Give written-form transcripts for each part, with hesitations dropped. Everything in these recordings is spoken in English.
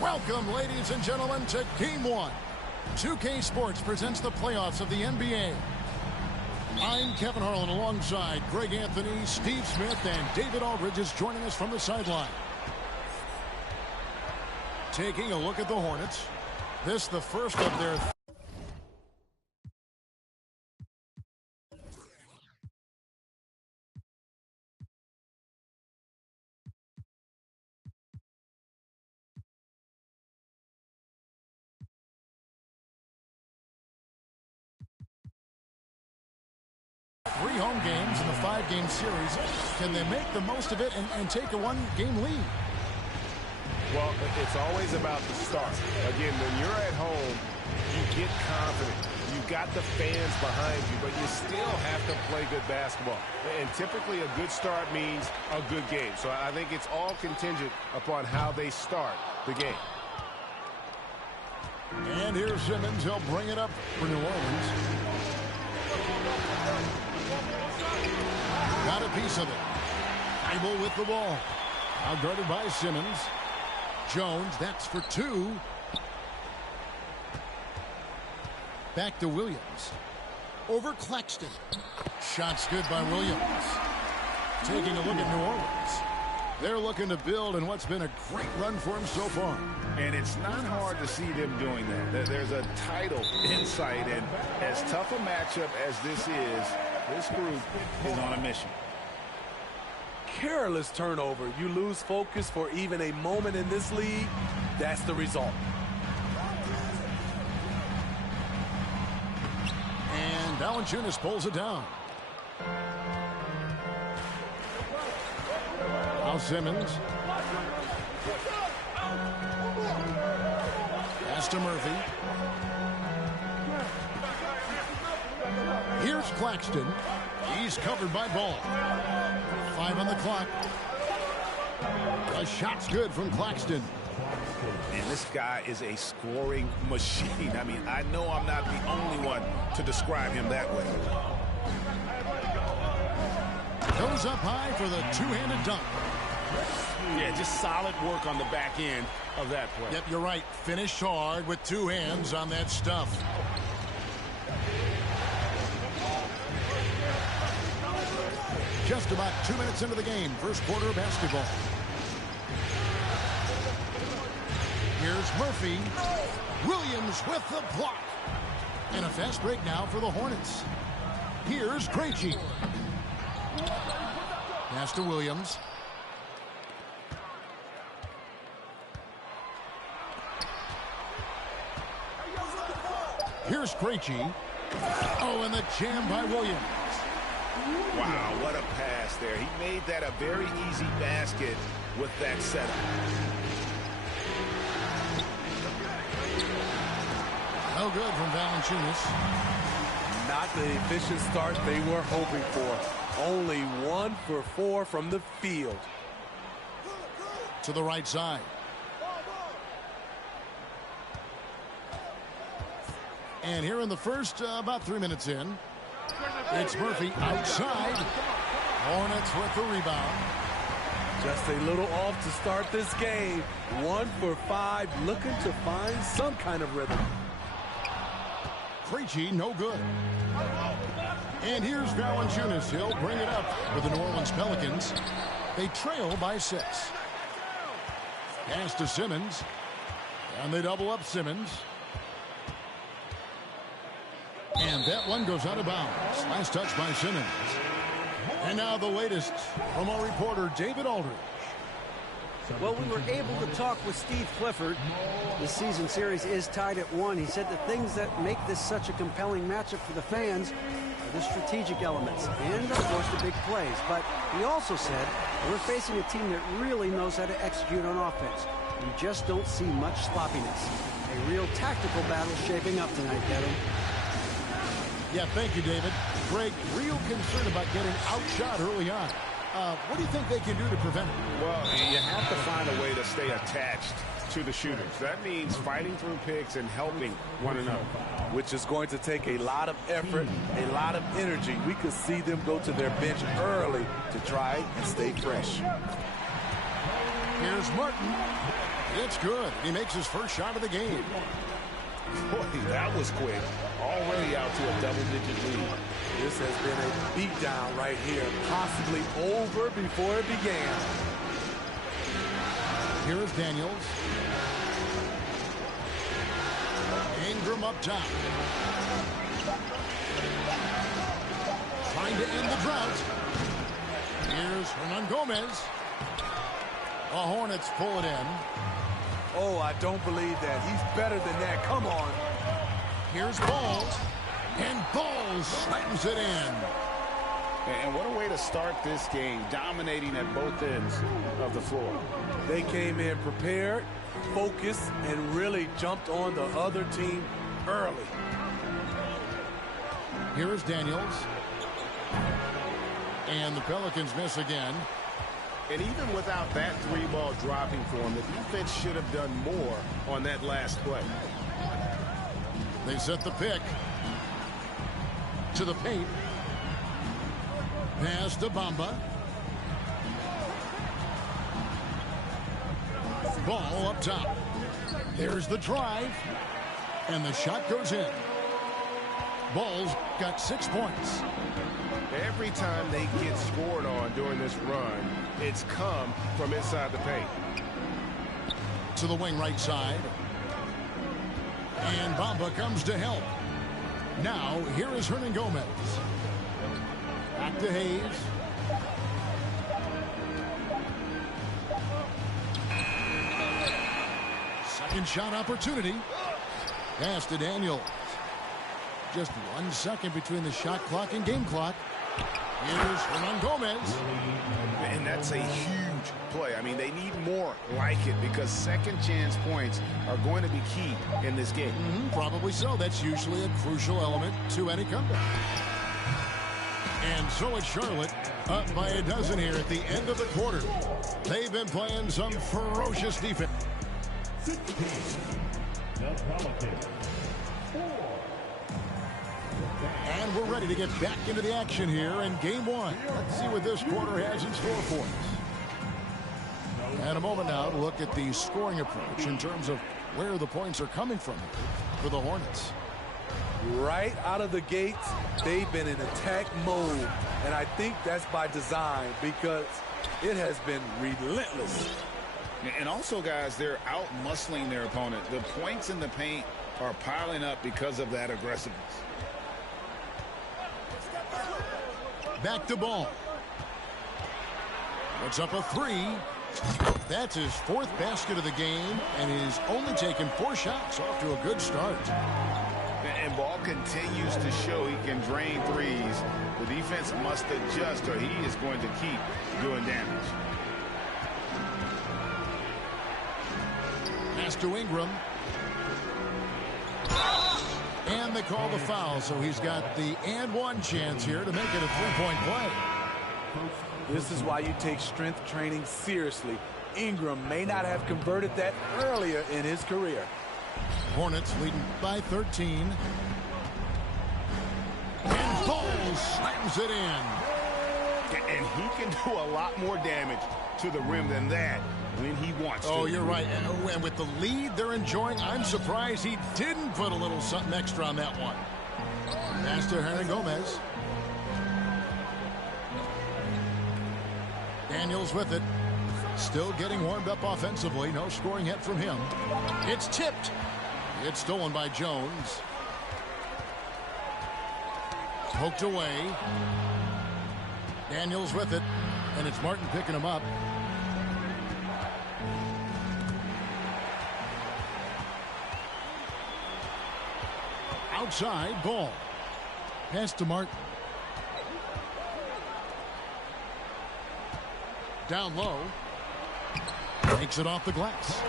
Welcome, ladies and gentlemen, to Game 1. 2K Sports presents the playoffs of the NBA. I'm Kevin Harlan alongside Greg Anthony, Steve Smith, and David Aldridge is joining us from the sideline. Taking a look at the Hornets. This the first of their... Three home games in the 5-game series. Can they make the most of it and take a one-game lead? Well, it's always about the start. Again, when you're at home, you get confident. You got the fans behind you, but you still have to play good basketball. And typically a good start means a good game. So I think it's all contingent upon how they start the game. And here's Simmons. He'll bring it up for New Orleans. Got a piece of it. Able with the ball. Now guarded by Simmons. Jones, that's for two. Back to Williams. Over Claxton. Shots good by Williams. Taking a look at New Orleans. They're looking to build in what's been a great run for them so far. And it's not hard to see them doing that. There's a title in sight, and as tough a matchup as this group is on a mission. Careless turnover. You lose focus for even a moment in this league. That's the result. And Valanciunas pulls it down. Now Simmons. Pass to Murphy. Here's Claxton. He's covered by Ball. 5 on the clock. The shot's good from Claxton. And this guy is a scoring machine. I mean, I know I'm not the only one to describe him that way. Goes up high for the two-handed dunk. Yeah, just solid work on the back end of that play. Yep, you're right. Finished hard with two hands on that stuff. Just about 2 minutes into the game. First quarter of basketball. Here's Murphy. Williams with the block. And a fast break now for the Hornets. Here's Krejci. Pass to Williams. Here's Krejci. Oh, and the jam by Williams. Wow, what a pass there. He made that a very easy basket with that setup. No good from Valanciunas. Not the efficient start they were hoping for. Only 1 for 4 from the field. To the right side. And here in the first, about 3 minutes in, it's Murphy outside. Hornets with the rebound. Just a little off to start this game. 1 for 5, looking to find some kind of rhythm. Krejci, no good. And here's Valanciunas. He'll bring it up for the New Orleans Pelicans. They trail by 6. Pass to Simmons. And they double up Simmons. And that one goes out of bounds. Last touch by Simmons. And now the latest from our reporter, David Aldridge. Well, we were able to talk with Steve Clifford. The season series is tied at 1. He said the things that make this such a compelling matchup for the fans are the strategic elements and, of course, the big plays. But he also said we're facing a team that really knows how to execute on offense. We just don't see much sloppiness. A real tactical battle shaping up tonight, Kevin. Yeah, thank you, David. Greg, real concern about getting outshot early on. What do you think they can do to prevent it? Well, you have to find a way to stay attached to the shooters. That means fighting through picks and helping one another. Which is going to take a lot of effort, a lot of energy. We could see them go to their bench early to try and stay fresh. Here's Martin. It's good. He makes his first shot of the game. Boy, that was quick. Already out to a double-digit lead. This has been a beatdown right here, possibly over before it began. Here is Daniels. Ingram up top. Trying to end the drought. Here's Hernangomez. The Hornets pull it in. Oh, I don't believe that. He's better than that. Come on. Here's Ball. And Ball slams it in. And what a way to start this game, dominating at both ends of the floor. They came in prepared, focused, and really jumped on the other team early. Here is Daniels. And the Pelicans miss again. And even without that three ball dropping for him, the defense should have done more on that last play. They set the pick. To the paint. Pass to Bamba. Ball up top. There's the drive. And the shot goes in. Ball's got 6 points. Every time they get scored on during this run, it's come from inside the paint. To the wing right side. And Bamba comes to help. Now, here is Hernangomez. Back to Hayes. Second shot opportunity. Pass to Daniels. Just 1 second between the shot clock and game clock. Here's Hernangomez. And that's a huge play. I mean, they need more like it because second chance points are going to be key in this game. Probably so. That's usually a crucial element to any comeback. And so it's Charlotte up by a dozen here at the end of the quarter. They've been playing some ferocious defense. And we're ready to get back into the action here in game one. Let's see what this quarter has in store for us. And a moment now to look at the scoring approach in terms of where the points are coming from for the Hornets. Right out of the gates, they've been in attack mode. And I think that's by design because it has been relentless. And also, guys, they're out-muscling their opponent. The points in the paint are piling up because of that aggressiveness. Back to Ball. Puts up a three. That's his 4th basket of the game, and he's only taken 4 shots. Off to a good start. And Ball continues to show he can drain threes. The defense must adjust or he is going to keep doing damage. Pass to Ingram. And they call the foul, so he's got the and one chance here to make it a 3-point play. This is why you take strength training seriously. Ingram may not have converted that earlier in his career. Hornets leading by 13. And Ball slams it in. And he can do a lot more damage to the rim than that when he wants to. Oh, you're right. And with the lead they're enjoying, I'm surprised he didn't put a little something extra on that one. Pass to Hernangomez. Daniels with it. Still getting warmed up offensively. No scoring yet from him. It's tipped. It's stolen by Jones. Poked away. Daniels with it. And it's Martin picking him up. Outside, Ball. Pass to Martin. Down low. Takes it off the glass.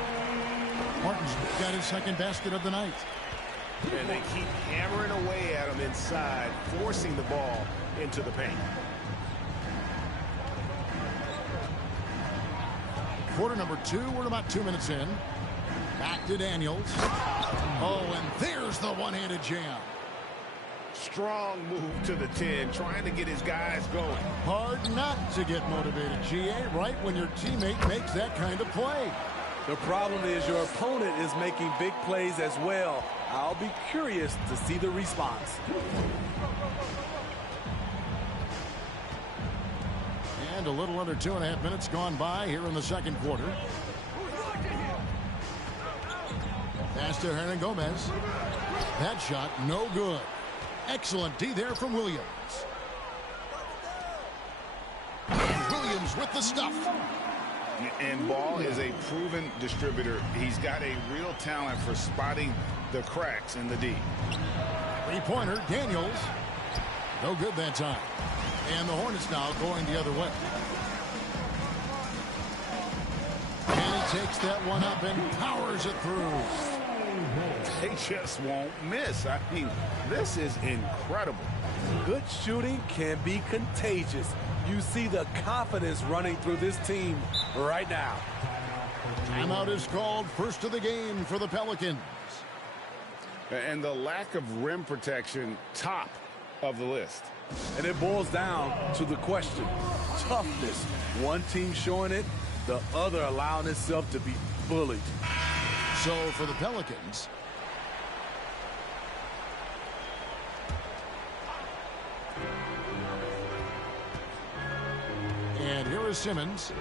Martin's got his 2nd basket of the night. And they keep hammering away at him inside, forcing the ball into the paint. Quarter number 2. We're about 2 minutes in. Back to Daniels. Oh, and there's the one-handed jam. Strong move to the 10, trying to get his guys going. Hard not to get motivated, GA, right when your teammate makes that kind of play. The problem is your opponent is making big plays as well. I'll be curious to see the response. And a little under 2.5 minutes gone by here in the second quarter. Pass to Hernan Gomez. That shot no good. Excellent D there from Williams. And Williams with the stuff. And Ball is a proven distributor. He's got a real talent for spotting the cracks in the D. Three-pointer, Daniels. No good that time. And the Hornets now going the other way. And he takes that one up and powers it through. They just won't miss. I mean, this is incredible. Good shooting can be contagious. You see the confidence running through this team right now. Timeout is called, first of the game for the Pelicans. And the lack of rim protection, top of the list. And it boils down to the question, toughness. One team showing it, the other allowing itself to be bullied. So for the Pelicans, and here is Simmons.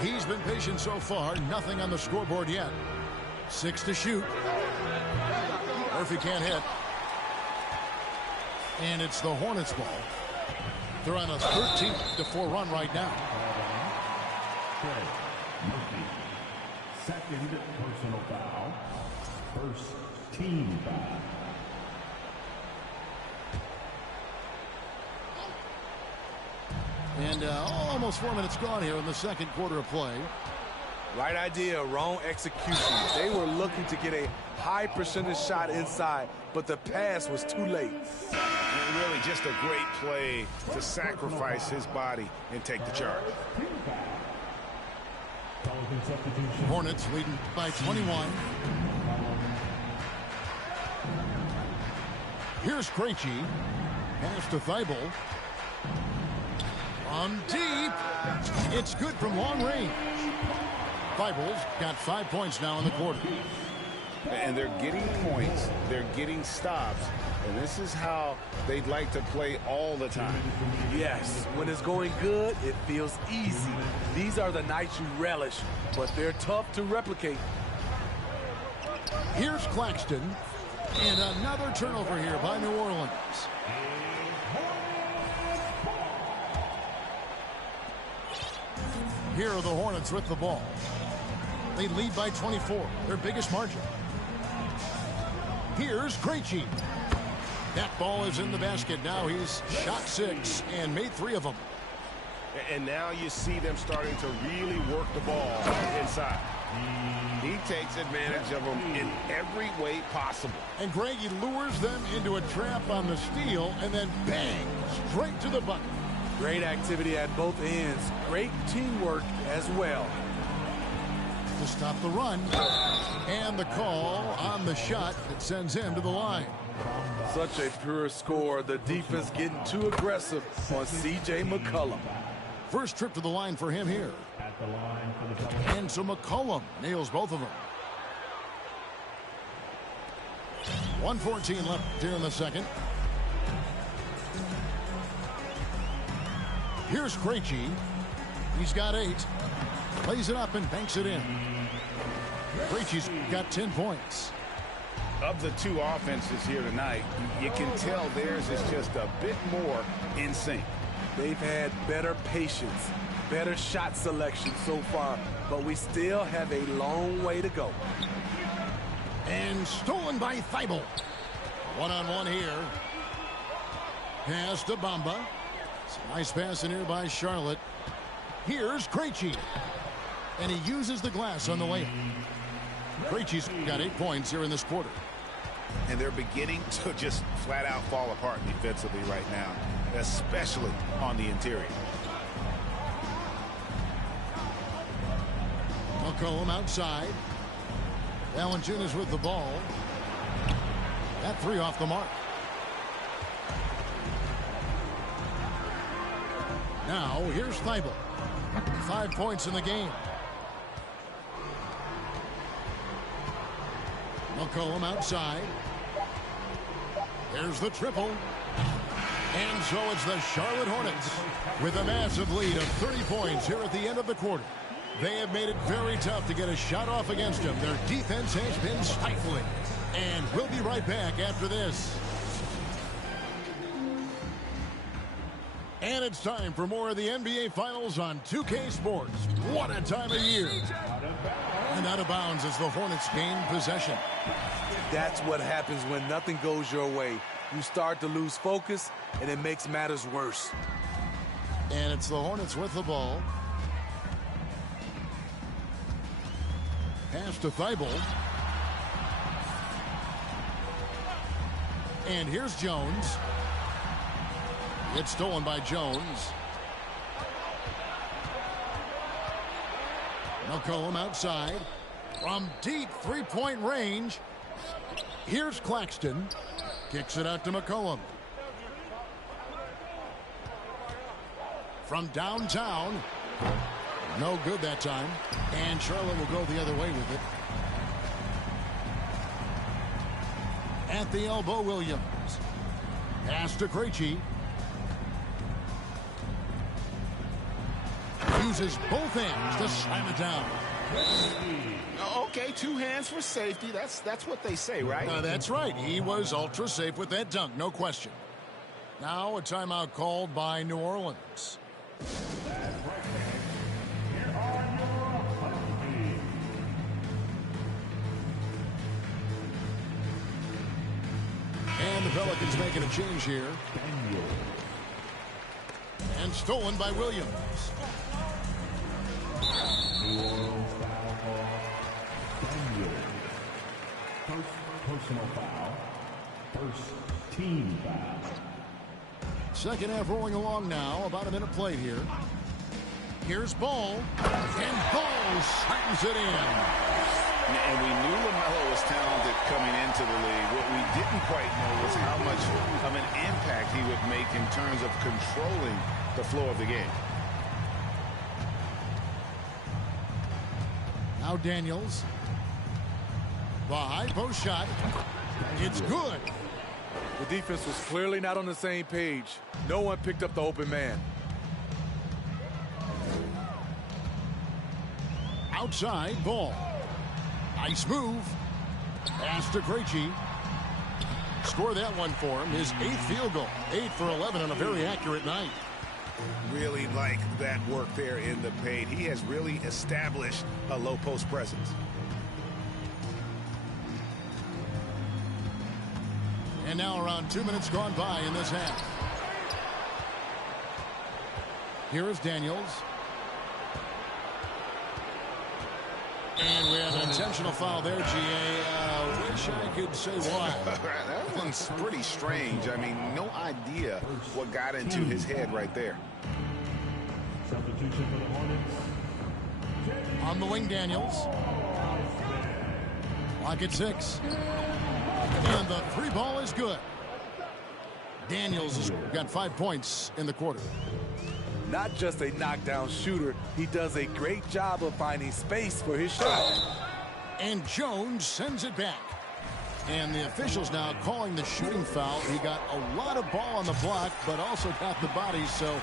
He's been patient so far, nothing on the scoreboard yet. 6 to shoot. Murphy can't hit. And it's the Hornets ball. They're on a 13-4 run right now. Second personal foul. First team foul. And almost 4 minutes gone here in the second quarter of play. Right idea, wrong execution. They were looking to get a high percentage shot inside, but the pass was too late. And really just a great play to sacrifice his body and take the charge. Hornets leading by 21. Here's Krejci. Pass to Thibault. On deep. It's good from long range. Thibault's got 5 points now in the quarter. And they're getting points. They're getting stops. And this is how they'd like to play all the time. Yes, when it's going good, it feels easy. These are the nights you relish, but they're tough to replicate. Here's Claxton. And another turnover here by New Orleans. Here are the Hornets with the ball. They lead by 24, their biggest margin. Here's Krejci. That ball is in the basket. Now he's shot 6 and made 3 of them. And now you see them starting to really work the ball inside. He takes advantage of them in every way possible. And Greg, he lures them into a trap on the steal and then bang, straight to the bucket. Great activity at both ends. Great teamwork as well. To stop the run. And the call on the shot that sends him to the line. Such a pure score. The defense getting too aggressive on C.J. McCollum. First trip to the line for him here. At the line for the And so McCollum nails both of them. 1:14 left here in the second. Here's Krejci. He's got 8. Plays it up and banks it in. Krejci's got 10 points. Of the two offenses here tonight, you can tell theirs is just a bit more in sync. They've had better patience, better shot selection so far, but we still have a long way to go. And stolen by Thibault. One-on-one here. Pass to Bamba. It's a nice pass in here by Charlotte. Here's Krejci. And he uses the glass on the layup. Krejci's got 8 points here in this quarter. And they're beginning to just flat out fall apart defensively right now, especially on the interior. McCollum outside. Valanciunas with the ball. That 3 off the mark. Now here's Thibault. 5 points in the game. McCollum outside. There's the triple. And so it's the Charlotte Hornets with a massive lead of 30 points here at the end of the quarter. They have made it very tough to get a shot off against them. Their defense has been stifling. And we'll be right back after this. And it's time for more of the NBA Finals on 2K Sports. What a time of year. And out of bounds as the Hornets gain possession. That's what happens when nothing goes your way. You start to lose focus, and it makes matters worse. And it's the Hornets with the ball. Pass to Thibault. And here's Jones. It's stolen by Jones. McCollum outside. From deep three-point range. Here's Claxton. Kicks it out to McCollum. From downtown. No good that time. And Charlotte will go the other way with it. At the elbow, Williams. Pass to Krejci. Uses both hands to slam it down. Okay, two hands for safety. That's what they say, right? That's right. He was ultra safe with that dunk, no question. Now a timeout called by New Orleans. And the Pelicans making a change here. And stolen by Williams. First personal foul. First team foul. Second half rolling along now. About a minute played here. Here's Ball. And Ball slams it in. And we knew LaMelo was talented coming into the league. What we didn't quite know was how much of an impact he would make in terms of controlling the flow of the game. Now Daniels. The high post shot. It's good. The defense was clearly not on the same page. No one picked up the open man. Outside, Ball. Nice move. Pass to Krejci. Score that one for him. His 8th field goal. 8 for 11 on a very accurate night. Really like that work there in the paint. He has really established a low post presence. And now around 2 minutes gone by in this half. Here is Daniels. And we have an intentional foul there, GA. Wish I could say why. That one's pretty strange. I mean, no idea what got into his head right there. Substitution for the Hornets. On the wing, Daniels. Clock at 6. And the three ball is good. Daniels has got 5 points in the quarter. Not just a knockdown shooter, he does a great job of finding space for his shot. And Jones sends it back. And the officials now calling the shooting foul. He got a lot of ball on the block, but also got the body. So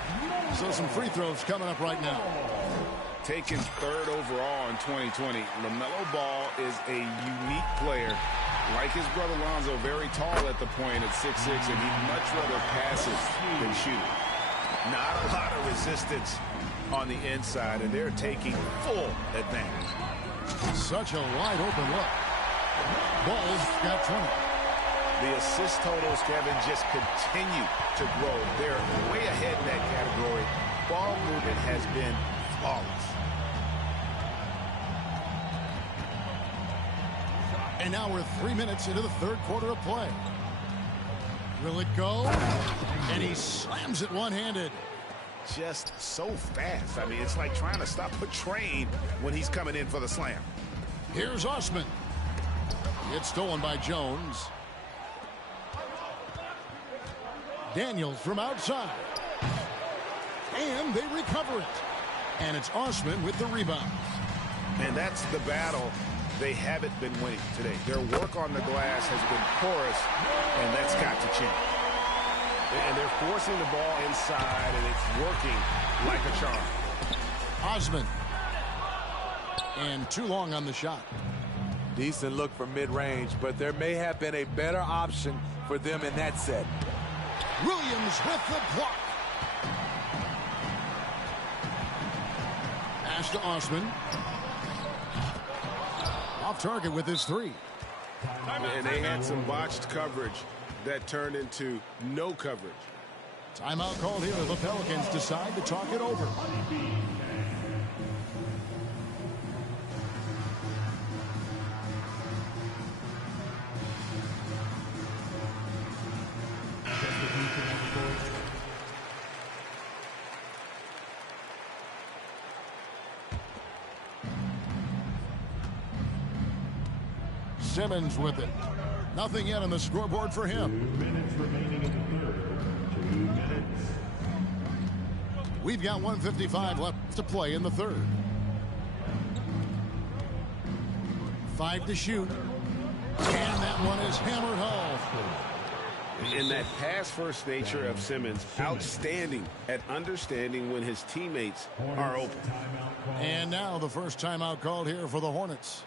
some free throws coming up right now. Taken 3rd overall in 2020, LaMelo Ball is a unique player. Like his brother Lonzo, very tall at the point at 6'6", and he'd much rather pass it than shoot. Not a lot of resistance on the inside, and they're taking full advantage. Such a wide open look. Ball's got 20. The assist totals, Kevin, just continue to grow. They're way ahead in that category. Ball movement has been flawless. And now we're 3 minutes into the 3rd quarter of play. Will it go? And he slams it one-handed. Just so fast. I mean, it's like trying to stop a train when he's coming in for the slam. Here's Osman. It's stolen by Jones. Daniels from outside. And they recover it. And it's Osman with the rebound. And that's the battle they haven't been winning today. Their work on the glass has been porous, and that's got to change. And they're forcing the ball inside, and it's working like a charm. Osman. And too long on the shot. Decent look for mid-range, but there may have been a better option for them in that set. Williams with the block. Pass to Osman. Off target with his three. And they had some botched coverage that turned into no coverage. Timeout called here. The Pelicans decide to talk it over. Simmons with it. Nothing yet on the scoreboard for him. 2 minutes remaining in the third. 2 minutes. We've got 1:55 left to play in the third. 5 to shoot. And that one is hammered home. In that pass-first nature of Simmons, outstanding at understanding when his teammates are open. And now the first timeout called here for the Hornets.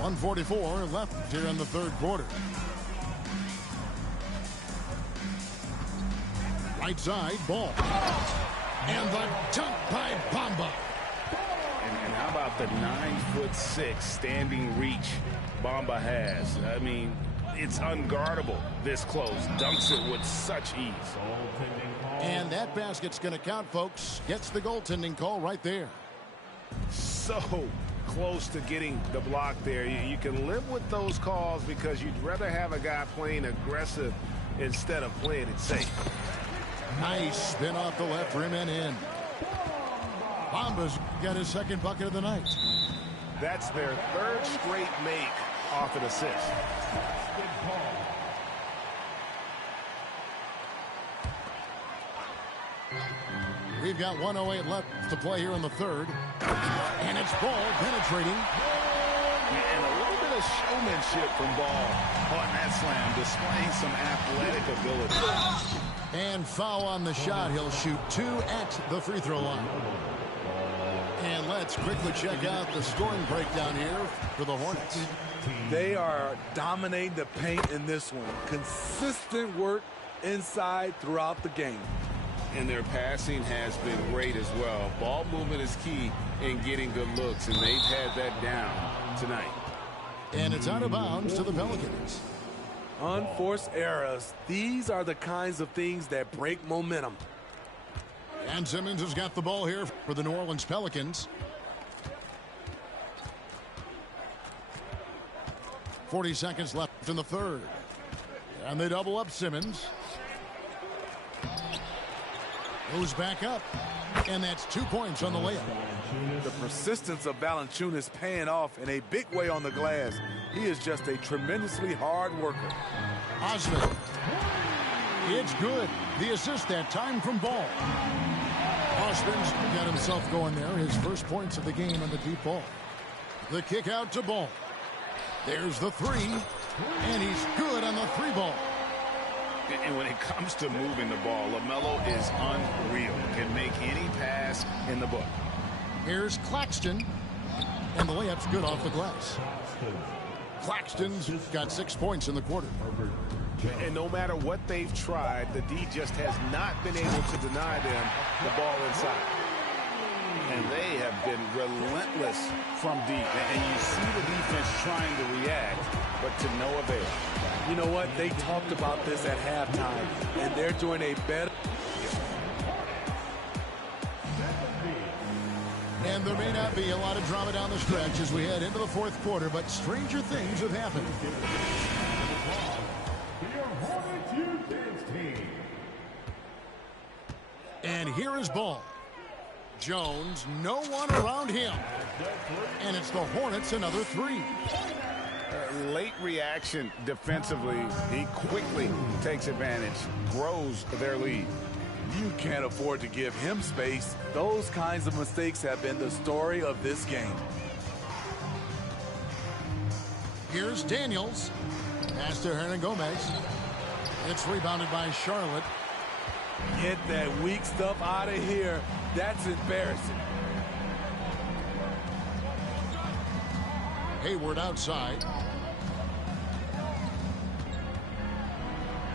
.144 left here in the third quarter. Right side, ball. And the dunk by Bamba. And how about the 9'6" standing reach Bamba has? I mean, it's unguardable this close. Dunks it with such ease. And that basket's going to count, folks. Gets the goaltending call right there. So close to getting the block there. You can live with those calls because you'd rather have a guy playing aggressive instead of playing it safe. Nice spin off the left rim and in. Bamba's got his second bucket of the night. That's their third straight make off an assist. We've got 1:08 left to play here in the third. And it's Ball penetrating. And a little bit of showmanship from Ball on that slam, displaying some athletic ability. And foul on the shot. He'll shoot 2 at the free throw line. And let's quickly check out the scoring breakdown here for the Hornets. They are dominating the paint in this one. Consistent work inside throughout the game. And their passing has been great as well. Ball movement is key in getting good looks, and they've had that down tonight. And it's out of bounds to the Pelicans. Unforced errors. These are the kinds of things that break momentum. And Simmons has got the ball here for the New Orleans Pelicans. 40 seconds left in the third. And they double up Simmons. Goes back up. And that's 2 points on the layup. The persistence of Valanciunas paying off in a big way on the glass. He is just a tremendously hard worker. Osman. It's good. The assist that time from Ball. Austin's got himself going there. His first points of the game on the deep ball. The kick out to Ball. There's the three. And he's good on the three ball. And when it comes to moving the ball, LaMelo is unreal. Can make any pass in the book. Here's Claxton. And the layup's good off the glass. Claxton's got 6 points in the quarter. And no matter what they've tried, the D just has not been able to deny them the ball inside. And they have been relentless from deep. And you see the defense trying to react, but to no avail. You know what? They talked about this at halftime, and they're doing a better. And there may not be a lot of drama down the stretch as we head into the fourth quarter, but stranger things have happened. And here is Ball. Jones, no one around him. And it's the Hornets, another three. Late reaction defensively. He quickly takes advantage, grows their lead. You can't afford to give him space. Those kinds of mistakes have been the story of this game. Here's Daniels. Pass to Hernan Gomez. It's rebounded by Charlotte. Get that weak stuff out of here. That's embarrassing. Hayward outside.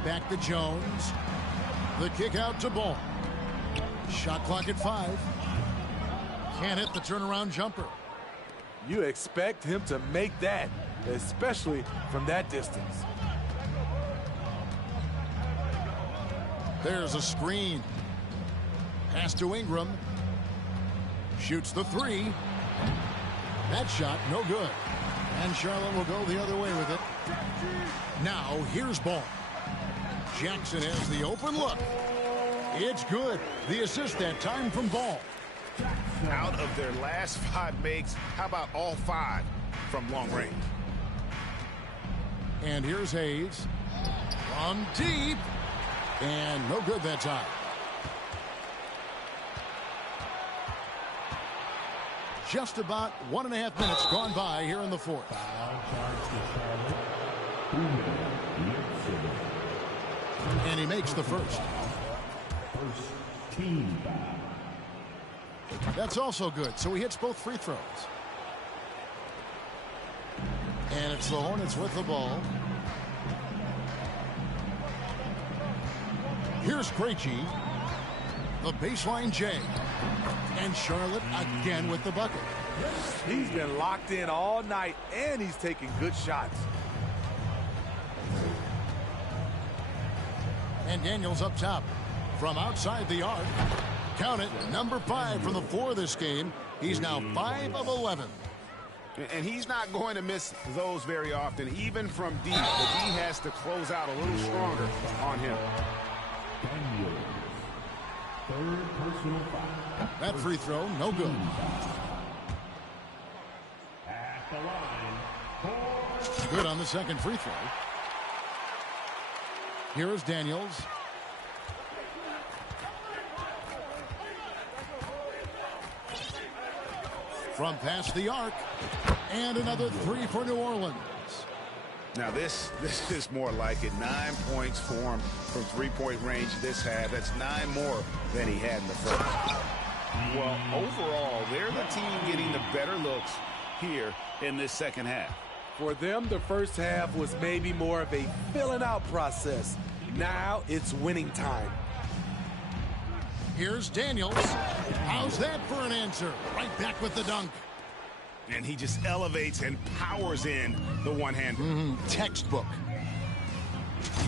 Back to Jones. The kick out to Ball. Shot clock at 5. Can't hit the turnaround jumper. You expect him to make that, especially from that distance. There's a screen. Pass to Ingram. Shoots the three. That shot, no good. And Charlotte will go the other way with it. Now, here's Ball. Jackson has the open look. It's good. The assist that time from Ball. Out of their last 5 makes, how about all 5 from long range? And here's Hayes. From deep. And no good that time. Just about 1.5 minutes gone by here in the fourth. And he makes the first. Team foul. That's also good. So he hits both free throws. And it's the Hornets with the ball. Here's Krejci. The baseline J. And Charlotte again with the bucket. He's been locked in all night, and he's taking good shots. And Daniels up top. From outside the arc. Count it, number 5 from the floor this game. He's now 5 of 11. And he's not going to miss those very often, even from deep. The D has to close out a little stronger on him. Third personal foul. That free throw, no good. At the line, Good on the second free throw. Here is Daniels. From past the arc. And another 3 for New Orleans. Now this is more like it. 9 points for him from three-point range this half. That's 9 more than he had in the first. Well, overall, they're the team getting the better looks here in this second half. For them, the first half was maybe more of a filling out process. Now it's winning time. Here's Daniels. How's that for an answer? Right back with the dunk. And he just elevates and powers in the one-hander. Textbook.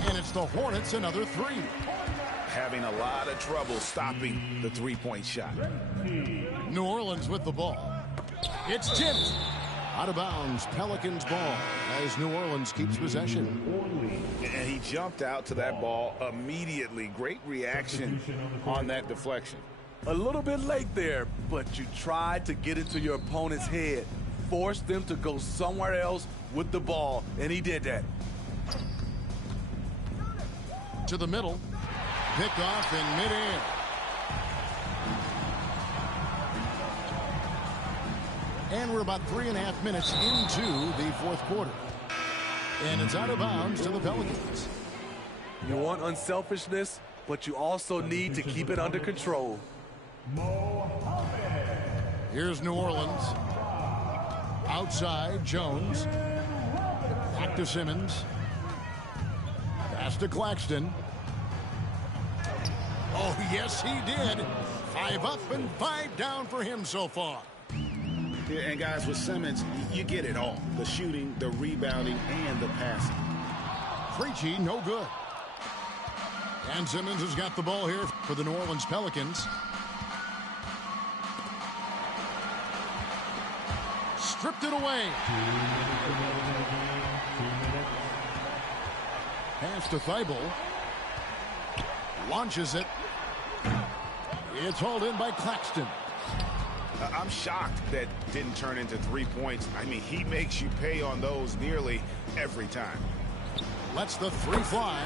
And it's the Hornets, another 3. Having a lot of trouble stopping the three-point shot. New Orleans with the ball. It's tipped. Out of bounds, Pelicans ball as New Orleans keeps possession. And he jumped out to that ball immediately. Great reaction on that deflection. A little bit late there, but you tried to get into your opponent's head. Force them to go somewhere else with the ball, and he did that. To the middle. picked off in midair. And we're about 3.5 minutes into the fourth quarter. And it's out of bounds to the Pelicans. You want unselfishness, but you also need to keep it under control. Here's New Orleans. Outside, Jones. Back to Simmons. Pass to Claxton. Oh, yes, he did. 5 up and 5 down for him so far. Yeah, and guys, with Simmons, you get it all. The shooting, the rebounding, and the passing. Krejci, no good. And Simmons has got the ball here for the New Orleans Pelicans. Stripped it away. Pass to Thibault. Launches it. It's hauled in by Claxton. I'm shocked that didn't turn into 3 points. I mean, he makes you pay on those nearly every time. Lets the 3 fly.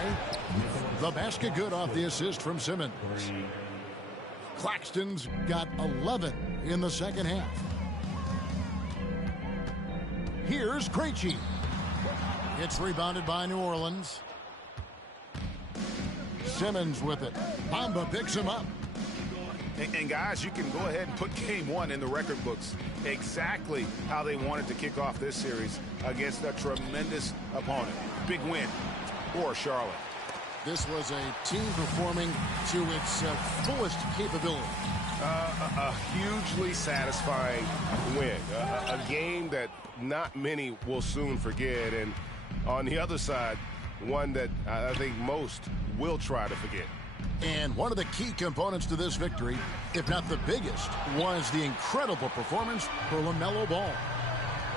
The basket good off the assist from Simmons. Claxton's got 11 in the second half. Here's Krejci. It's rebounded by New Orleans. Simmons with it. Bamba picks him up. And guys, you can go ahead and put game 1 in the record books. Exactly how they wanted to kick off this series against a tremendous opponent. Big win for Charlotte. This was a team performing to its fullest capability. A hugely satisfying win. A game that not many will soon forget. And on the other side, one that I think most will try to forget. And one of the key components to this victory, if not the biggest, was the incredible performance for LaMelo Ball.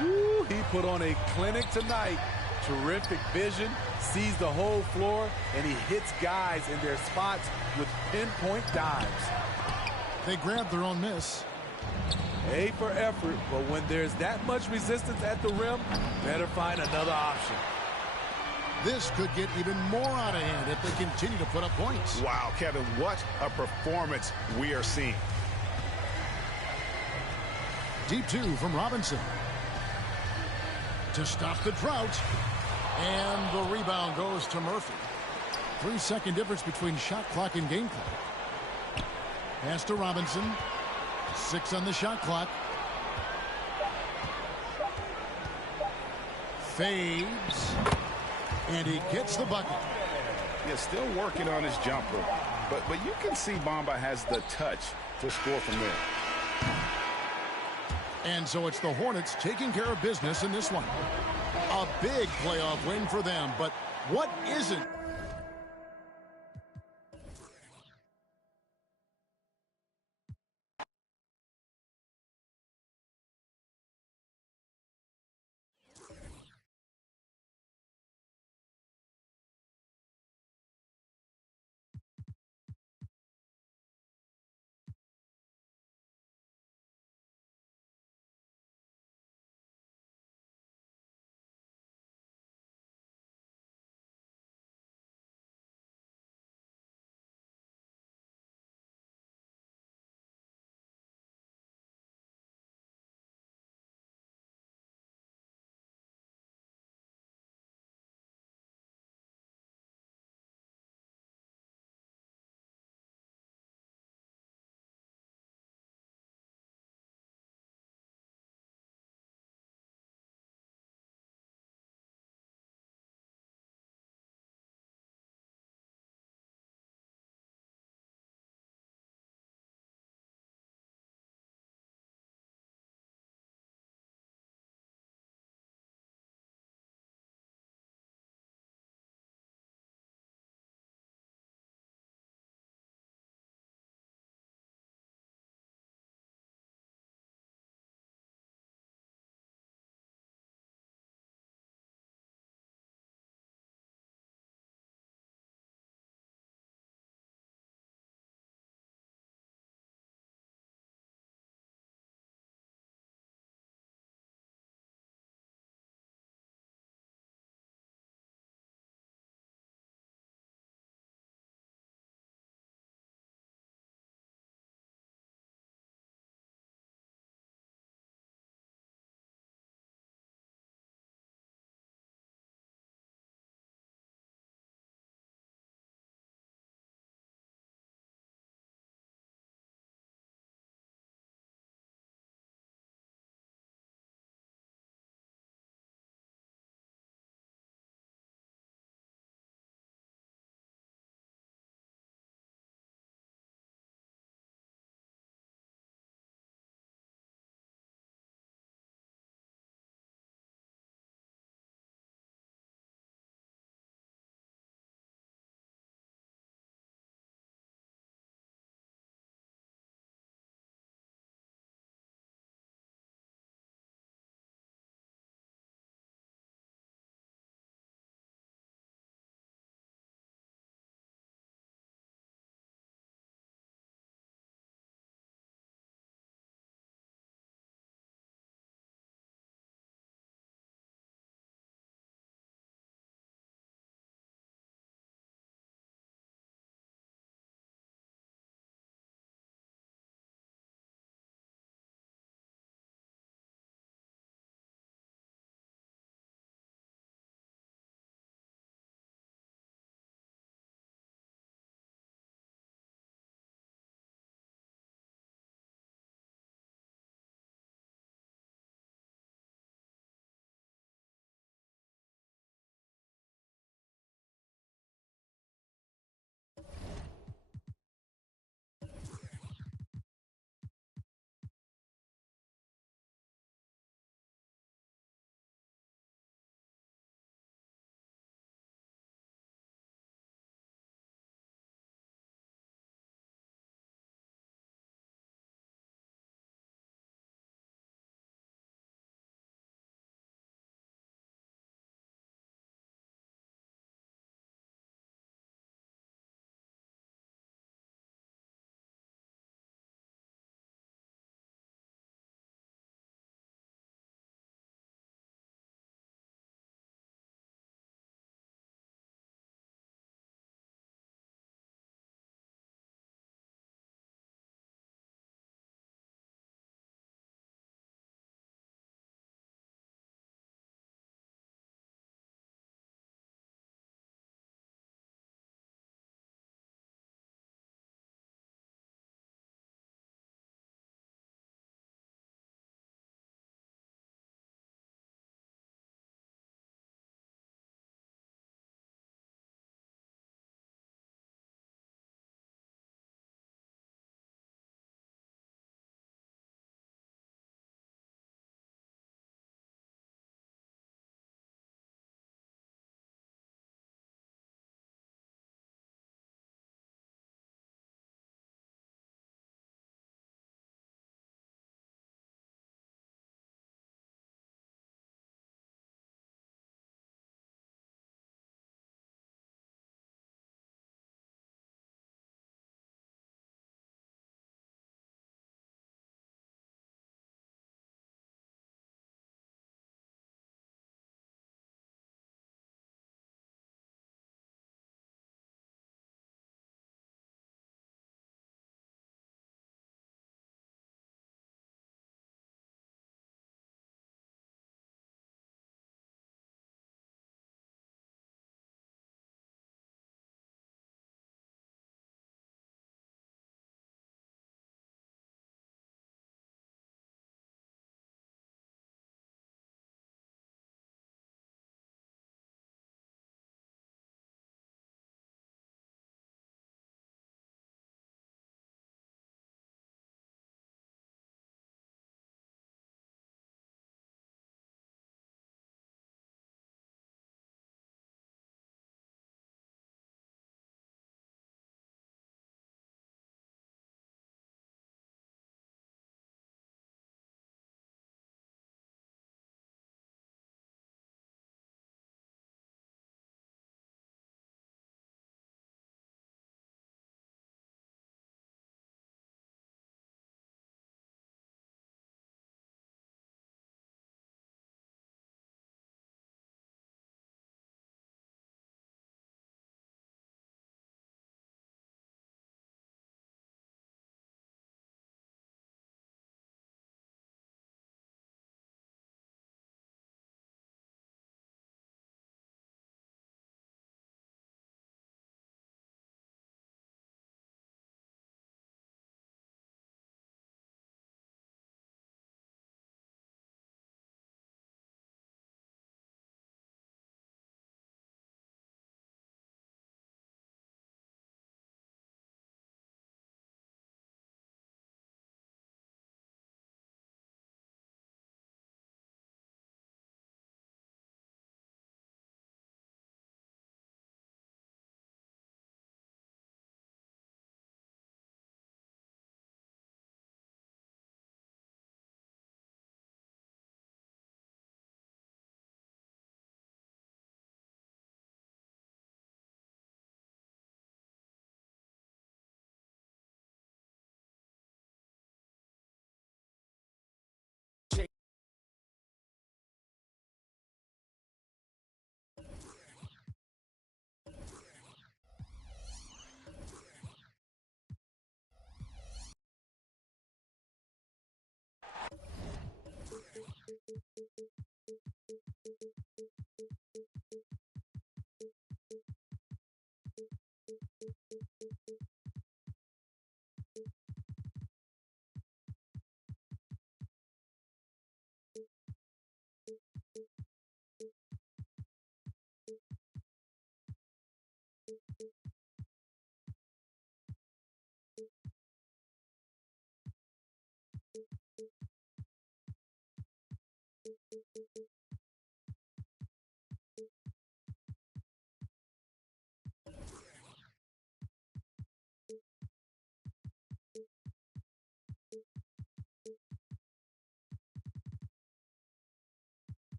Woo, he put on a clinic tonight. Terrific vision, sees the whole floor, and he hits guys in their spots with pinpoint dives. They grabbed their own miss. A for effort, but when there's that much resistance at the rim, better find another option. This could get even more out of hand if they continue to put up points. Wow, Kevin, what a performance we are seeing. Deep 2 from Robinson. To stop the drought. And the rebound goes to Murphy. 3-second difference between shot clock and game clock. Pass to Robinson. 6 on the shot clock. Fades. And he gets the bucket. Yeah, still working on his jumper. But you can see Bamba has the touch to score from there. And so it's the Hornets taking care of business in this one. A big playoff win for them, but what isn't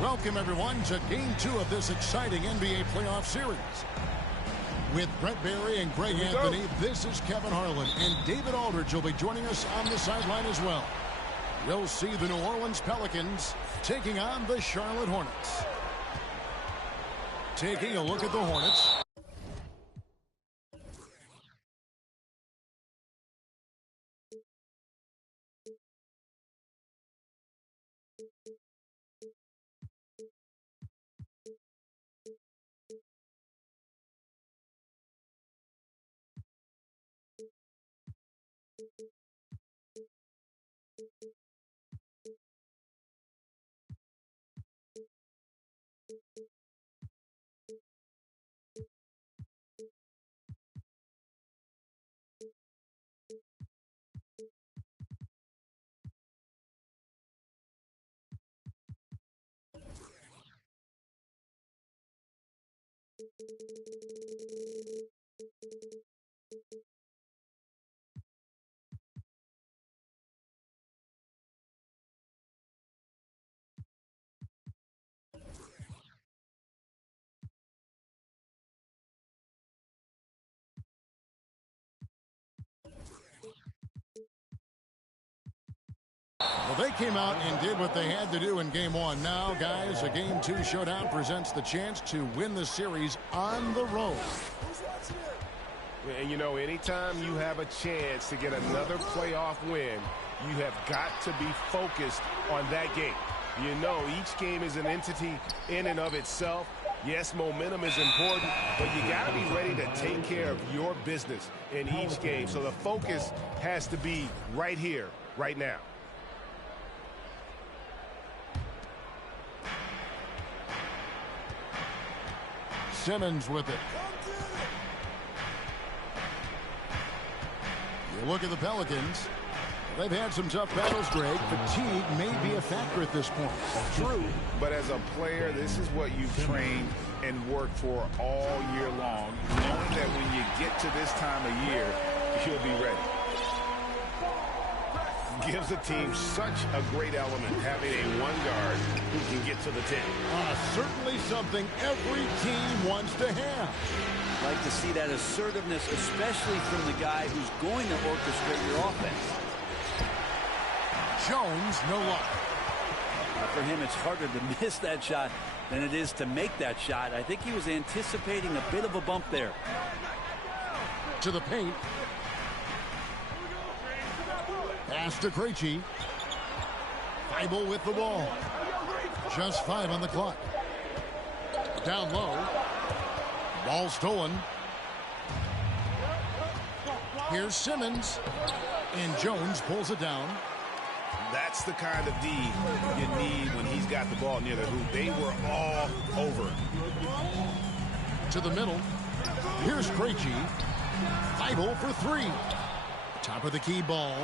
Welcome, everyone, to Game 2 of this exciting NBA playoff series. With Brett Barry and Greg Anthony, this is Kevin Harlan, and David Aldridge will be joining us on the sideline as well. We'll see the New Orleans Pelicans taking on the Charlotte Hornets. Taking a look at the Hornets. Well, they came out and did what they had to do in Game 1. Now, guys, a Game 2 showdown presents the chance to win the series on the road. And, you know, anytime you have a chance to get another playoff win, you have got to be focused on that game. You know, each game is an entity in and of itself. Yes, momentum is important, but you got to be ready to take care of your business in each game. So the focus has to be right here, right now. Simmons with it. You look at the Pelicans. They've had some tough battles, Greg. Fatigue may be a factor at this point. True, but as a player, this is what you've trained and worked for all year long, knowing that when you get to this time of year, you'll be ready. Gives the team such a great element, having a one guard who can get to the 10. Certainly something every team wants to have. Like to see that assertiveness, especially from the guy who's going to orchestrate your offense. Jones, no luck. For him, it's harder to miss that shot than it is to make that shot. I think he was anticipating a bit of a bump there. To the paint. Pass to Krejci. Thibault with the ball. Just 5 on the clock. Down low. Ball stolen. Here's Simmons. And Jones pulls it down. That's the kind of D you need when he's got the ball near the hoop. They were all over. To the middle. Here's Krejci. Thibault for 3. Top of the key ball.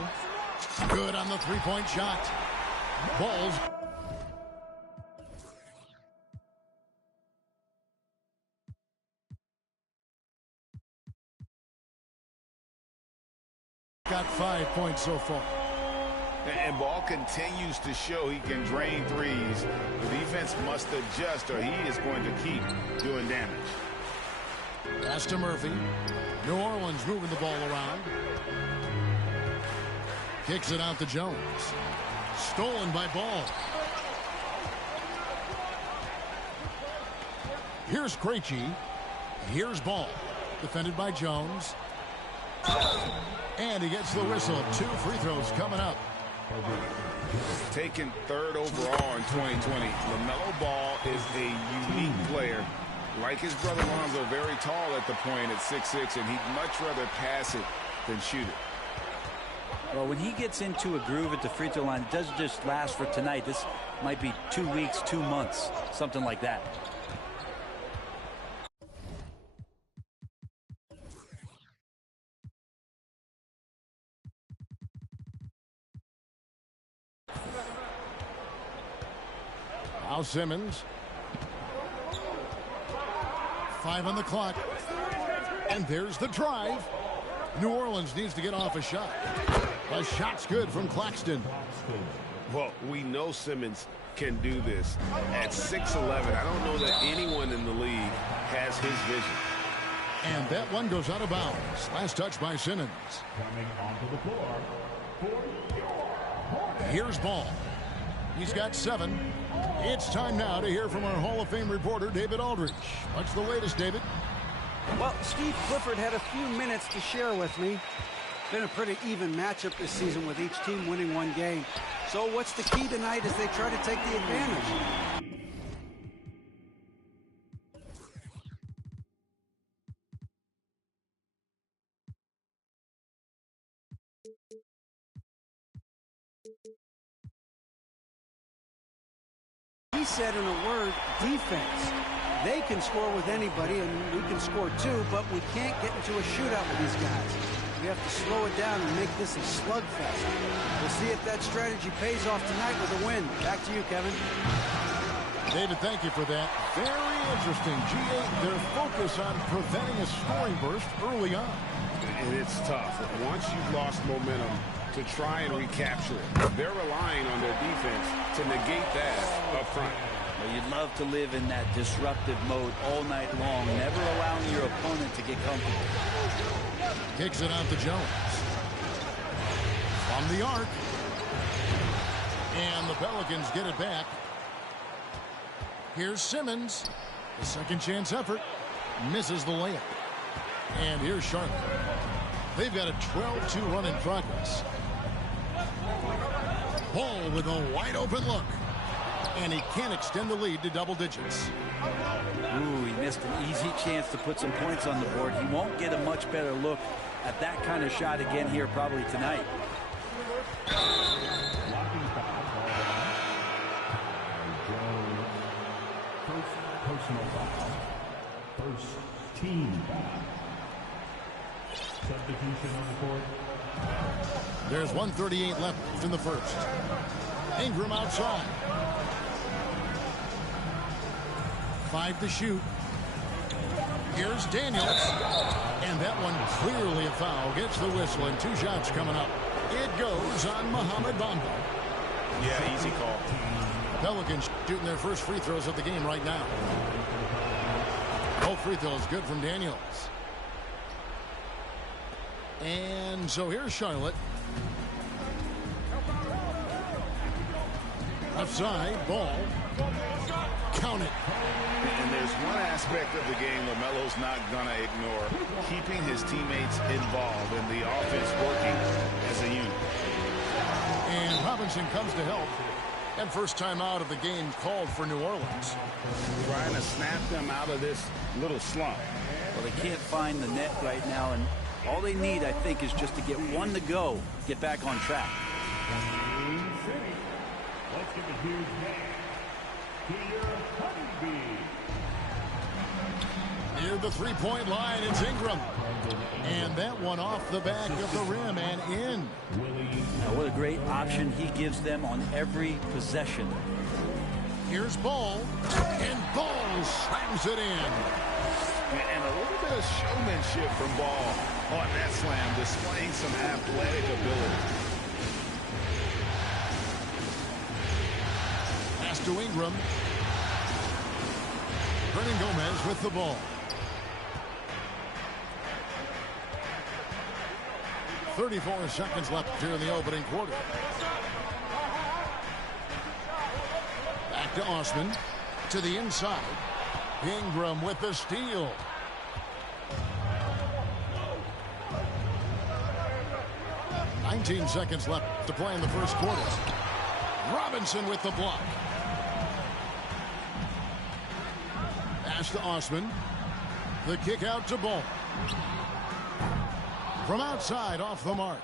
Good on the three-point shot. Balls. Got 5 points so far. And Ball continues to show he can drain threes. The defense must adjust or he is going to keep doing damage. Pass to Murphy. New Orleans moving the ball around. Kicks it out to Jones. Stolen by Ball. Here's Krejci. Here's Ball. Defended by Jones. And he gets the whistle. 2 free throws coming up. Taken 3rd overall in 2020. LaMelo Ball is a unique player. Like his brother Lonzo, very tall at the point at 6'6", and he'd much rather pass it than shoot it. Well, when he gets into a groove at the free throw line, it doesn't just last for tonight. This might be 2 weeks, 2 months, something like that. Now Simmons. 5 on the clock. And there's the drive. New Orleans needs to get off a shot. A shot's good from Claxton. Well, we know Simmons can do this. At 6'11", I don't know that anyone in the league has his vision. And that one goes out of bounds. Last touch by Simmons. Coming onto the floor for your Here's Ball. He's got 7. It's time now to hear from our Hall of Fame reporter, David Aldridge. What's the latest, David? Well, Steve Clifford had a few minutes to share with me. Been a pretty even matchup this season with each team winning one game. So what's the key tonight as they try to take the advantage? He said in a word, defense. They can score with anybody, and we can score too, but we can't get into a shootout with these guys. We have to slow it down and make this a slugfest. We'll see if that strategy pays off tonight with a win. Back to you, Kevin. David, thank you for that. Very interesting. G8, their focus on preventing a scoring burst early on. And it's tough. Once you've lost momentum, to try and recapture it, they're relying on their defense to negate that up front. Well, you'd love to live in that disruptive mode all night long, never allowing your opponent to get comfortable. Kicks it out to Jones. From the arc. And the Pelicans get it back. Here's Simmons. The second chance effort. Misses the layup. And here's Charlotte. They've got a 12-2 run in progress. Ball with a wide open look. And he can't extend the lead to double digits. Ooh, he missed an easy chance to put some points on the board. He won't get a much better look at that kind of shot again here probably tonight. blocking foul called on. First personal foul. First team foul. Substitution on the court. There's 1:38 left in the first. Ingram outside. 5 to shoot. Here's Daniels. And that one clearly a foul. Gets the whistle and 2 shots coming up. It goes on Mohamed Bamba. Yeah, easy call. Pelicans shooting their first free throws of the game right now. Both free throws good from Daniels. And so here's Charlotte. Left side, Ball. Count it. And there's one aspect of the game LaMelo's not going to ignore. Keeping his teammates involved and the offense working as a unit. And Robinson comes to help. And first time out of the game called for New Orleans. Trying to snap them out of this little slump. Well, they can't find the net right now, and all they need, I think, is just to get one to go, get back on track. Let's give a huge hand to your Honeybee. Near the three-point line, it's Ingram. And that one off the back of the rim and in. Now, what a great option he gives them on every possession. Here's Ball. And Ball slams it in. And a little bit of showmanship from Ball on that slam, displaying some athletic ability. Pass to Ingram. Hernan Gomez with the ball. 34 seconds left here in the opening quarter. Back to Osman. To the inside. Ingram with the steal. $19 seconds left to play in the first quarter. Robinson with the block. Pass to Osman. The kick out to Ball. From outside, off the mark.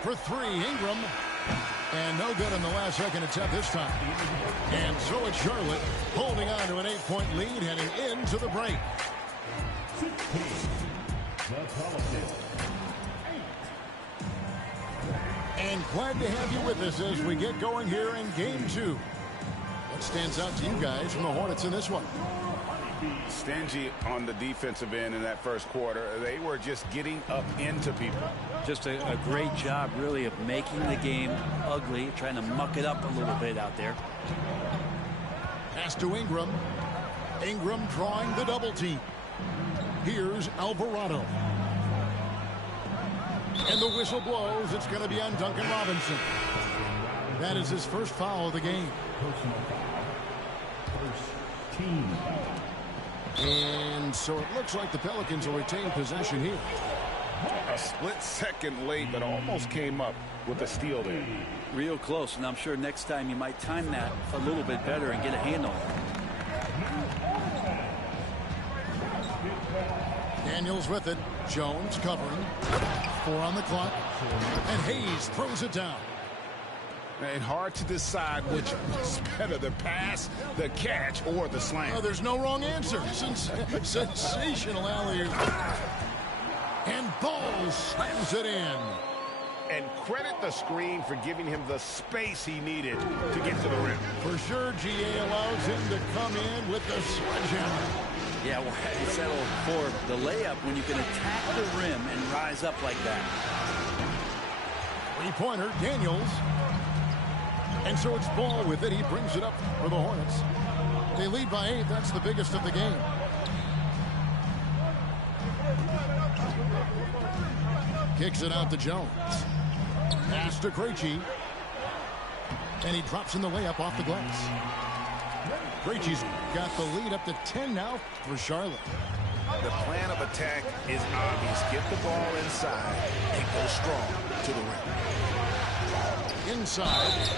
For 3, Ingram. And no good in the last second attempt this time. And so it's Charlotte holding on to an 8-point lead heading into the break. 16. The Pelicans. 8. And glad to have you with us as we get going here in Game 2. What stands out to you guys from the Hornets in this one? Stingy on the defensive end in that first quarter. They were just getting up into people. Just a great job, really, of making the game ugly, trying to muck it up a little bit out there. Pass to Ingram. Ingram drawing the double team. Here's Alvarado. And the whistle blows. It's going to be on Duncan Robinson. That is his first foul of the game. First team. And so it looks like the Pelicans will retain possession here. A split second late, but almost came up with a steal there. Real close, and I'm sure next time you might time that a little bit better and get a handle. Daniels with it. Jones covering. 4 on the clock. And Hayes throws it down. And hard to decide which was better, the pass, the catch, or the slam. Oh, there's no wrong answer. Sensational alley-oop. And Ball slams it in. And credit the screen for giving him the space he needed to get to the rim. For sure, GA allows him to come in with the sledgehammer. Yeah, well, you settle for the layup when you can attack the rim and rise up like that. Three-pointer, Daniels. And so it's Ball with it. He brings it up for the Hornets. They lead by 8. That's the biggest of the game. Kicks it out to Jones. Pass to Krejci. And he drops in the layup off the glass. Krejci's got the lead up to 10 now for Charlotte. The plan of attack is obvious. Get the ball inside and go strong to the rim. Inside.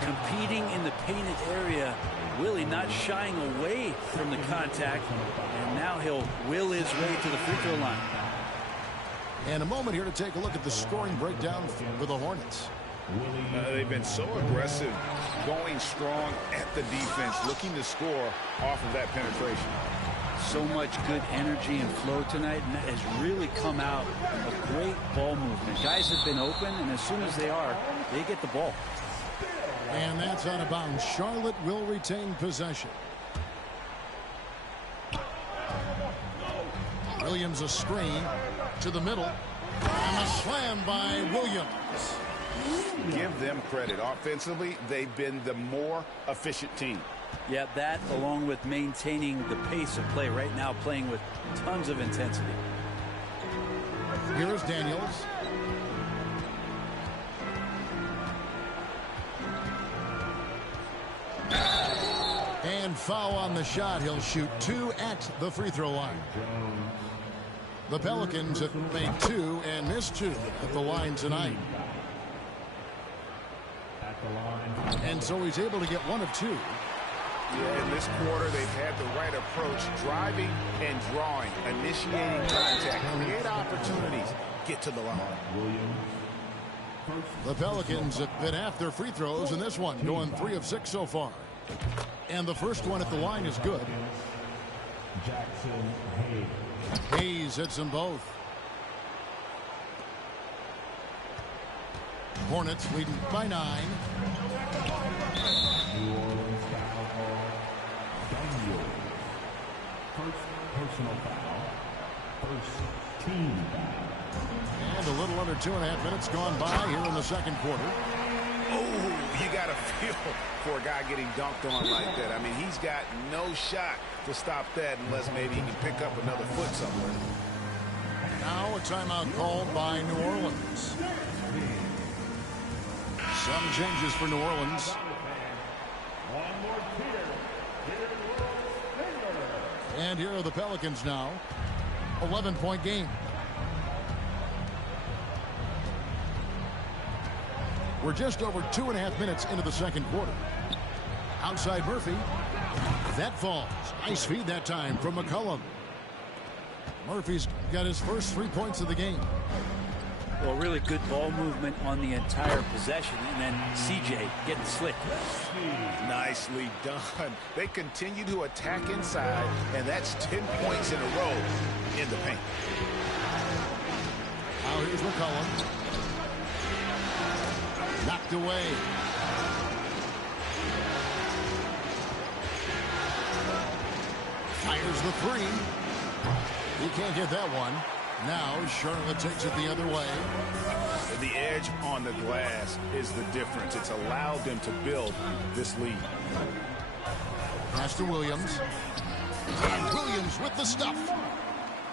Competing in the painted area. Willie not shying away from the contact. And now he'll will his way to the free throw line. And a moment here to take a look at the scoring breakdown for the Hornets. They've been so aggressive, going strong at the defense, looking to score off of that penetration. So much good energy and flow tonight, and that has really come out of great ball movement. Guys have been open, and as soon as they are, they get the ball. And that's out of bounds. Charlotte will retain possession. Williams a screen to the middle. And a slam by Williams. Give them credit. Offensively, they've been the more efficient team. Yeah, that along with maintaining the pace of play right now, playing with tons of intensity. Here is Daniels. And foul on the shot. He'll shoot 2 at the free throw line. The Pelicans have made 2 and missed 2 at the line tonight. And so he's able to get 1 of 2. Yeah, in this quarter, they've had the right approach, driving and drawing, initiating contact, create opportunities, get to the line. The Pelicans have been at their free throws in this one, going 3 of 6 so far. And the first one at the line is good. Hayes hits them both. Hornets leading by 9. New Orleans foul call. Daniels. First personal foul. First team foul. And a little under 2.5 minutes gone by here in the second quarter. Oh, you got to feel for a guy getting dunked on like that. I mean, he's got no shot to stop that unless maybe he can pick up another foot somewhere. Now a timeout called by New Orleans. Some changes for New Orleans. And here are the Pelicans now. 11-point game. We're just over 2.5 minutes into the second quarter. Outside Murphy. That falls. Nice feed that time from McCollum. Murphy's got his first 3 points of the game. Well, really good ball movement on the entire possession, and then CJ getting slick. Nicely done. They continue to attack inside, and that's 10 points in a row in the paint. Now here's McCollum. Knocked away. Fires the three. He can't get that one. Now Charlotte takes it the other way. The edge on the glass is the difference. It's allowed them to build this lead. Pass to Williams. And Williams with the stuff.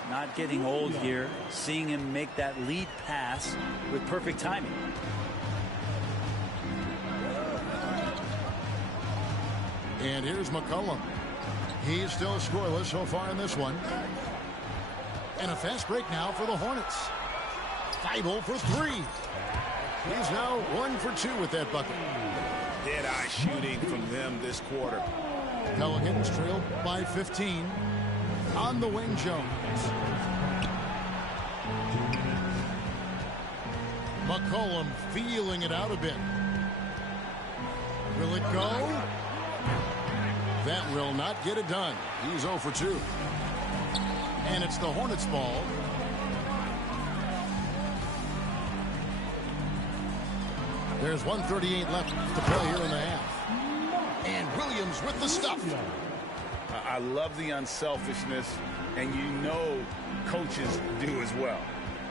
Not getting old here. Seeing him make that lead pass with perfect timing. And here's McCollum. He's still scoreless so far in this one. And a fast break now for the Hornets. Feibel for three. He's now 1 for 2 with that bucket. Dead-eye shooting from them this quarter. Pelicans trail by 15. On the wing, Jones. McCollum feeling it out a bit. Will it go? That will not get it done. He's 0 for 2. And it's the Hornets' ball. There's 1:38 left to play here in the half. And Williams with the stuff. I love the unselfishness, and you know coaches do as well.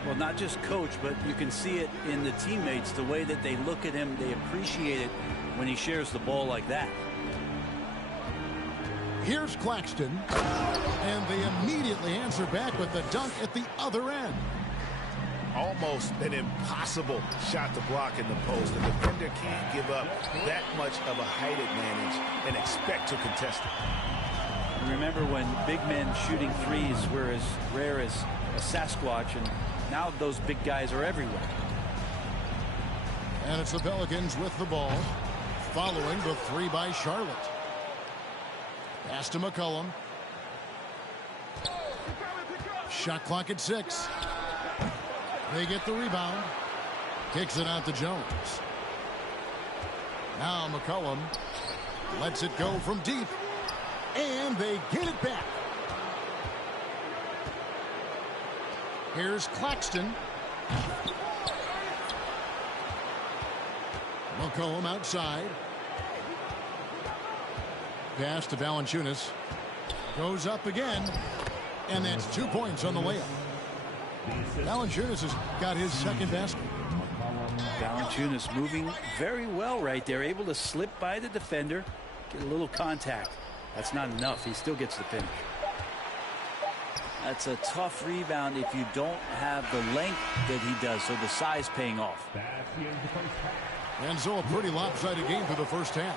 Well, not just coach, but you can see it in the teammates, the way that they look at him. They appreciate it when he shares the ball like that. Here's Claxton, and they immediately answer back with the dunk at the other end. Almost an impossible shot to block in the post. The defender can't give up that much of a height advantage and expect to contest it. Remember when big men shooting threes were as rare as a Sasquatch, and now those big guys are everywhere. And it's the Pelicans with the ball, following the three by Charlotte. Pass to McCollum. Shot clock at 6. They get the rebound. Kicks it out to Jones. Now McCollum lets it go from deep. And they get it back. Here's Claxton. McCollum outside. Pass to Valanciunas. Goes up again. And that's 2 points on the layup. Valanciunas has got his second basket. Valanciunas moving very well right there. Able to slip by the defender. Get a little contact. That's not enough. He still gets the finish. That's a tough rebound if you don't have the length that he does. So the size paying off. And so a pretty lopsided game for the first half.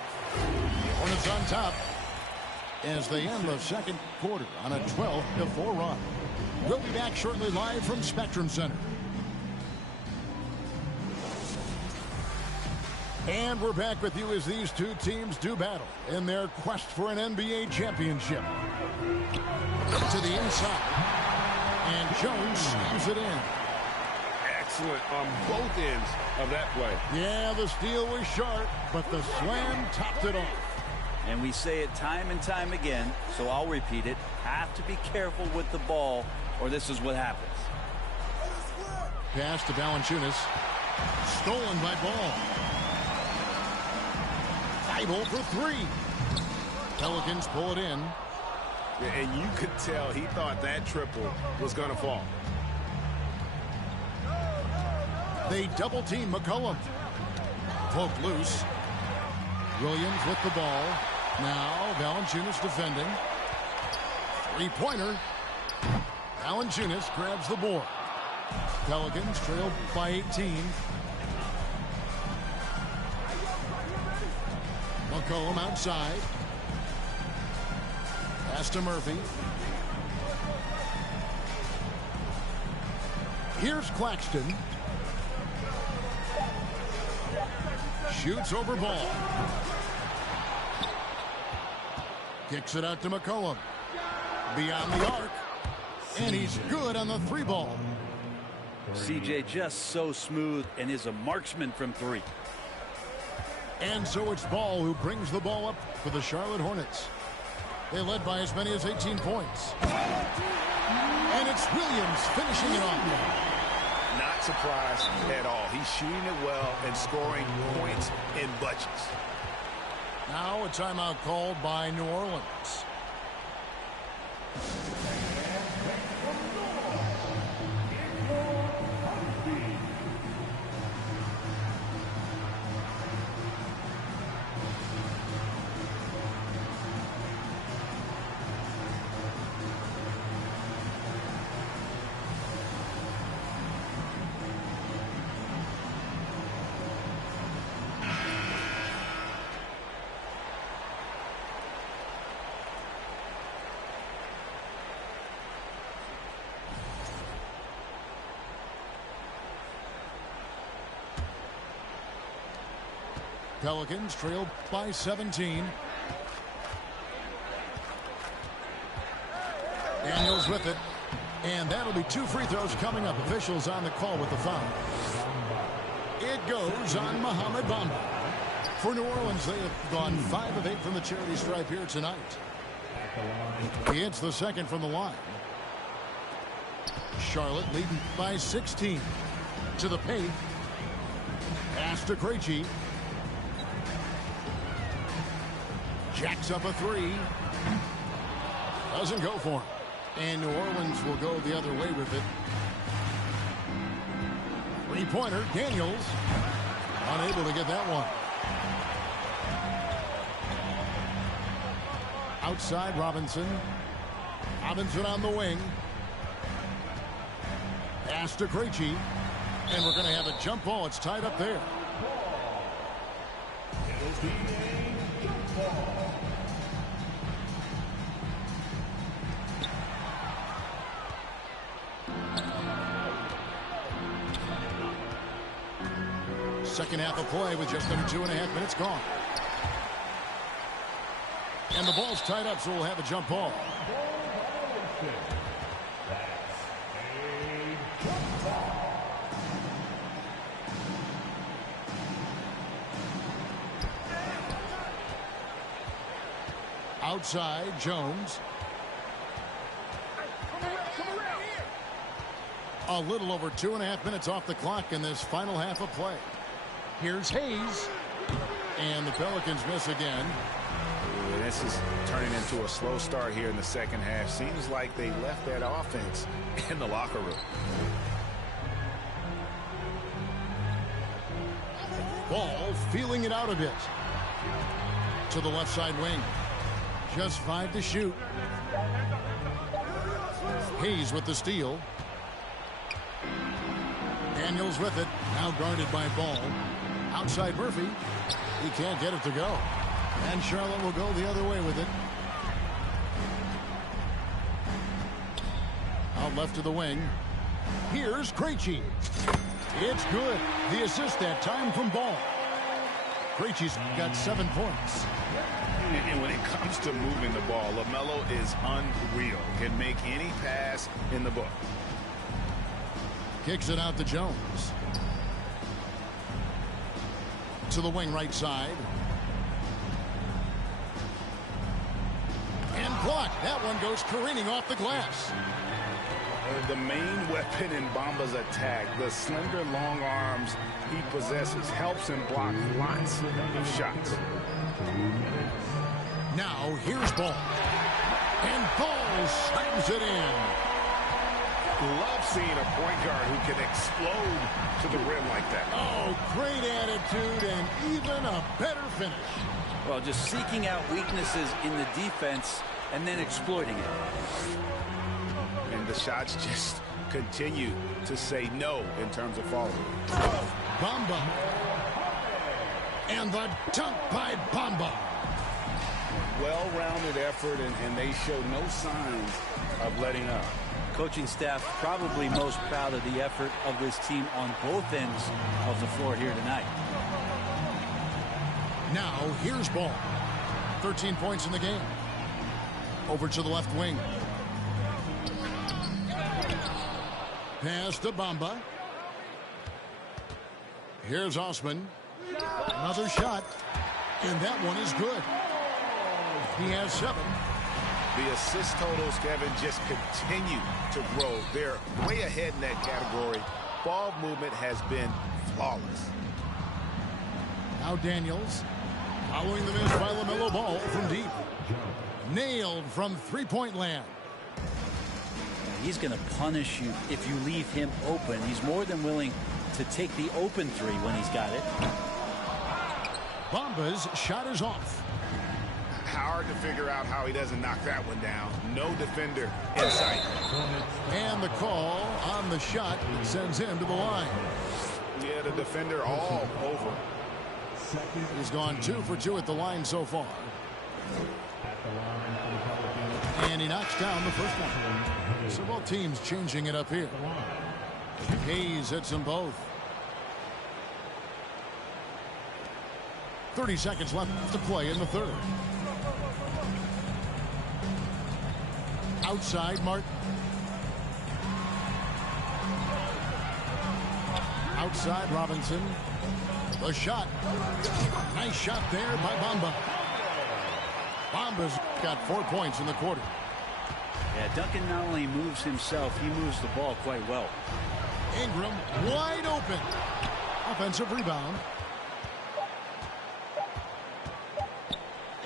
Hornets on top as they end the second quarter on a 12-4 run. We'll be back shortly live from Spectrum Center. And we're back with you as these two teams do battle in their quest for an NBA championship. To the inside. And Jones slams it in. Excellent on both ends of that play. Yeah, the steal was sharp, but the slam topped it off. And we say it time and time again, so I'll repeat it. Have to be careful with the ball, or this is what happens. Pass to Valanciunas. Stolen by Ball. Feibel for three. Pelicans pull it in. And you could tell he thought that triple was going to fall. They double team McCollum. Poked loose. Williams with the ball. Now Valanciunas defending. Three-pointer. Valanciunas grabs the board. Pelicans trail by 18. McCollum outside. Pass to Murphy. Here's Claxton. Shoots over Ball. Kicks it out to McCollum. Beyond the arc. And he's good on the three ball. CJ just so smooth and is a marksman from three. And so it's Ball who brings the ball up for the Charlotte Hornets. They led by as many as 18 points. And it's Williams finishing it off. Not surprised at all. He's shooting it well and scoring points in bunches. Now a timeout called by New Orleans. Pelicans trail by 17. Daniels with it. And that'll be 2 free throws coming up. Officials on the call with the foul. It goes on Mohamed Bamba. For New Orleans, they have gone 5 of 8 from the charity stripe here tonight. He hits the second from the line. Charlotte leading by 16. To the paint. Pass to Krejci. Jacks up a 3. Doesn't go for him. And New Orleans will go the other way with it. 3-pointer, Daniels. Unable to get that one. Outside, Robinson. Robinson on the wing. Pass to Krejci. And we're going to have a jump ball. It's tied up there. Second half of play with just under 2.5 minutes gone. And the ball's tied up, so we'll have a jump ball. Outside, Jones. A little over 2.5 minutes off the clock in this final half of play. Here's Hayes. And the Pelicans miss again. Ooh, this is turning into a slow start here in the second half. Seems like they left that offense in the locker room. Ball feeling it out a bit. To the left side wing. Just 5 to shoot. Hayes with the steal. Daniels with it. Now guarded by Ball. Outside Murphy. He can't get it to go. And Charlotte will go the other way with it. Out left to the wing. Here's Krejci. It's good. The assist that time from Ball. Krejci's got 7 points. And when it comes to moving the ball, LaMelo is unreal. Can make any pass in the book. Kicks it out to Jones. To the wing right side. And blocked. That one goes careening off the glass. The main weapon in Bamba's attack, the slender long arms he possesses, helps him block lots of shots. Now here's Ball. And Ball slams it in. Love seeing a point guard who can explode to the rim like that. Oh, great attitude and even a better finish. Well, just seeking out weaknesses in the defense and then exploiting it. And the shots just continue to say no in terms of falling. Bamba. And the dunk by Bamba. Well-rounded effort, and they show no signs of letting up. Coaching staff probably most proud of the effort of this team on both ends of the floor here tonight. Now here's Ball. 13 points in the game. Over to the left wing. Pass to Bamba. Here's Osman. Another shot. And that one is good. He has 7. The assist totals, Kevin, just continue to grow. They're way ahead in that category. Ball movement has been flawless. Now Daniels. Following the miss by LaMelo Ball from deep. Nailed from 3-point land. he's going to punish you if you leave him open. He's more than willing to take the open three when he's got it. Bamba's shot is off. Hard to figure out how he doesn't knock that one down. No defender in sight. And the call on the shot sends him to the line. Yeah, the defender all over. He's gone 2 for 2 at the line so far. And he knocks down the first one. So both teams changing it up here. Hayes hits them both. 30 seconds left to play in the third. Outside Martin. Outside Robinson. The shot. Nice shot there by Bamba. Bamba's got 4 points in the quarter. Yeah, Duncan not only moves himself, he moves the ball quite well. Ingram wide open. Offensive rebound.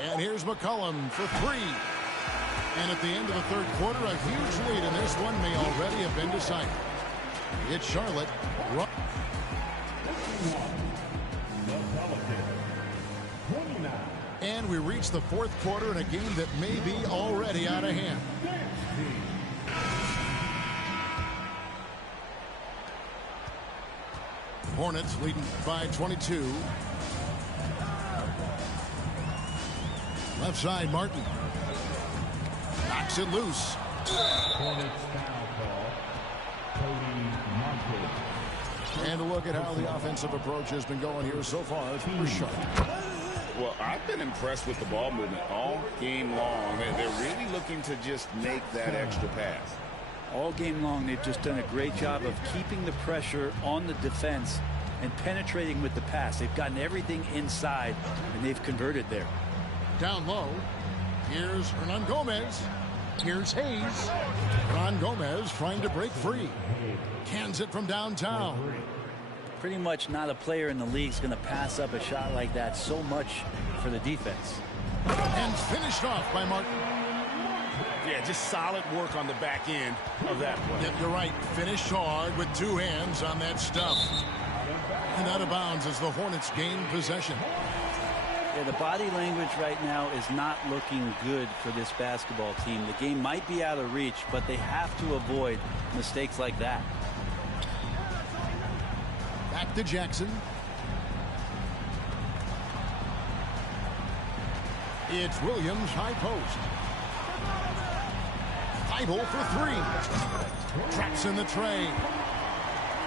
And here's McCollum for 3. And at the end of the third quarter, a huge lead in this one may already have been decided. It's Charlotte. And we reach the fourth quarter in a game that may be already out of hand. Hornets leading by 22. Left side, Martin. Knocks it loose. And a look at how the offensive approach has been going here so far for Charlotte. Well, I've been impressed with the ball movement all game long. They're really looking to just make that extra pass. All game long, they've just done a great job of keeping the pressure on the defense and penetrating with the pass. They've gotten everything inside, and they've converted there. Down low. Here's Hernan Gomez. Here's Hayes. Hernan Gomez trying to break free. Cans it from downtown. Pretty much not a player in the league is going to pass up a shot like that so much for the defense. And finished off by Martin. Yeah, just solid work on the back end of that play. Yep, you're right. Finished hard with 2 hands on that stuff. And out of bounds as the Hornets gain possession. Yeah, the body language right now is not looking good for this basketball team. The game might be out of reach, but they have to avoid mistakes like that. Back to Jackson. It's Williams, high post. Idle for 3. Traps in the tray.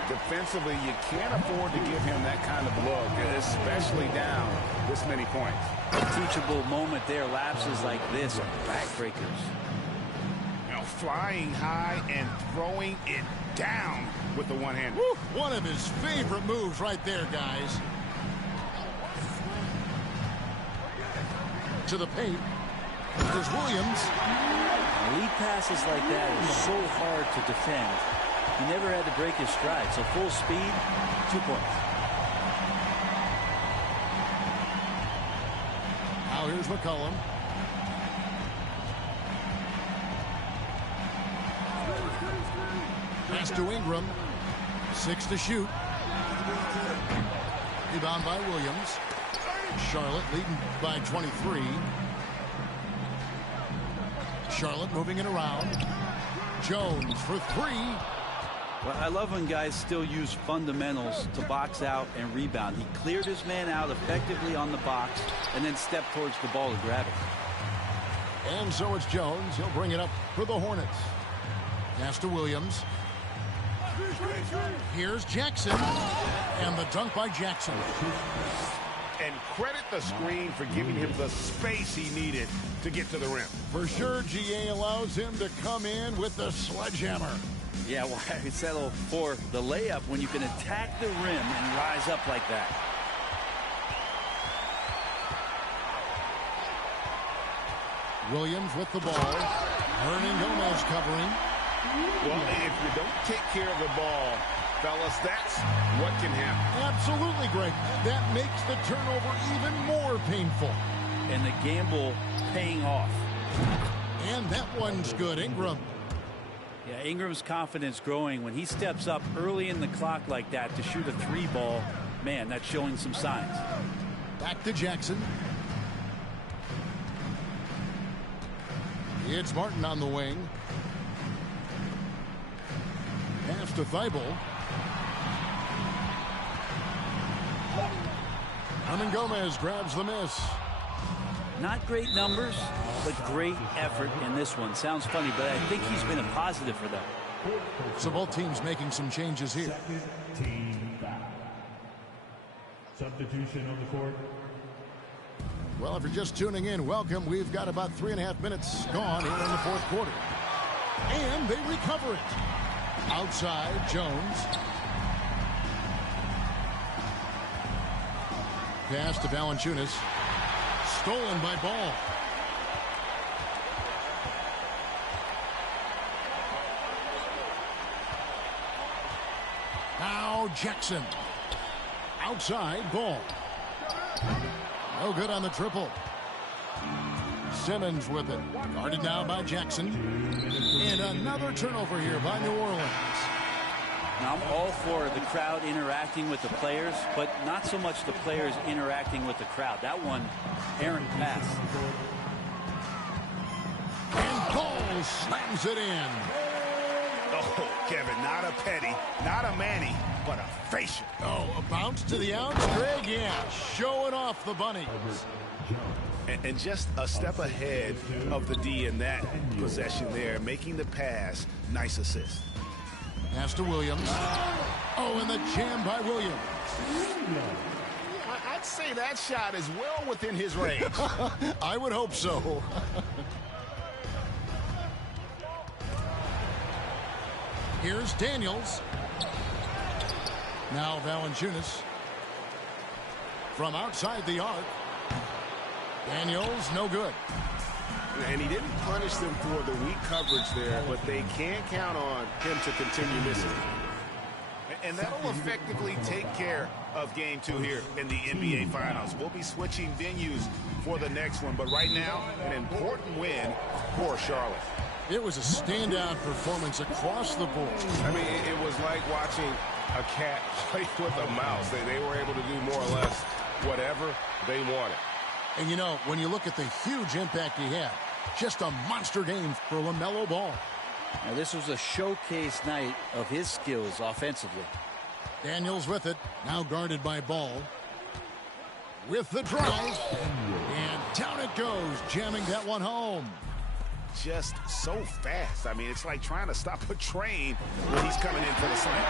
Defensively, you can't afford to give him that kind of look, especially down this many points. A teachable moment there. Lapses like this are backbreakers. You know, flying high and throwing it down with the one hand. One of his favorite moves right there, guys. To the paint. There's Williams. Lead passes like that is so hard to defend. He never had to break his stride, so full speed, 2 points. Now here's McCollum. Pass to Ingram. 6 to shoot. Rebound by Williams. Charlotte leading by 23. Charlotte moving it around. Jones for 3. Well, I love when guys still use fundamentals to box out and rebound. He cleared his man out effectively on the box and then stepped towards the ball to grab it. And so it's Jones. He'll bring it up for the Hornets. Pass to Williams. Here's Jackson. And the dunk by Jackson. And credit the screen for giving him the space he needed to get to the rim. For sure, GA allows him to come in with the sledgehammer. Yeah, why settle for the layup when you can attack the rim and rise up like that? Williams with the ball. Hernan Gomez covering. Well, if you don't take care of the ball, fellas, that's what can happen. Absolutely, Greg. That makes the turnover even more painful. And the gamble paying off. And that one's good. Ingram. Yeah, Ingram's confidence growing when he steps up early in the clock like that to shoot a 3-ball. Man, that's showing some signs. Back to Jackson. It's Martin on the wing. Pass to Thibault. Hernan Gomez grabs the miss. Not great numbers, but great effort in this one. Sounds funny, but I think he's been a positive for them. So both teams making some changes here. Second team foul. Substitution on the court. Well, if you're just tuning in, welcome. We've got about 3.5 minutes gone here in the fourth quarter. And they recover it. Outside, Jones. Pass to Valanciunas. Stolen by Ball. Now Jackson. Outside, Ball. No good on the triple. Simmons with it. Guarded now by Jackson. And another turnover here by New Orleans. Now, I'm all for the crowd interacting with the players, but not so much the players interacting with the crowd. That one, errant pass. And Ball slams it in. Oh, Kevin, not a Petty, not a Manny, but a facial. Oh, a bounce to the outs, Greg, yeah, showing off the bunnies. And just a step ahead of the D in that possession there, making the pass. Nice assist. Pass to Williams. Oh, and the jam by Williams. I'd say that shot is well within his range. I would hope so. Here's Daniels. Now Valanciunas. From outside the arc. Daniels, no good. And he didn't punish them for the weak coverage there, but they can't count on him to continue missing. And that'll effectively take care of game 2 here in the NBA Finals. We'll be switching venues for the next one, but right now, an important win for Charlotte. It was a standout performance across the board. I mean, it was like watching a cat play with a mouse. They were able to do more or less whatever they wanted. And you know, when you look at the huge impact he had, just a monster game for LaMelo Ball. Now, this was a showcase night of his skills offensively. Daniels with it, now guarded by Ball. With the drive, and down it goes, jamming that one home. Just so fast. I mean, it's like trying to stop a train when he's coming in for the slam.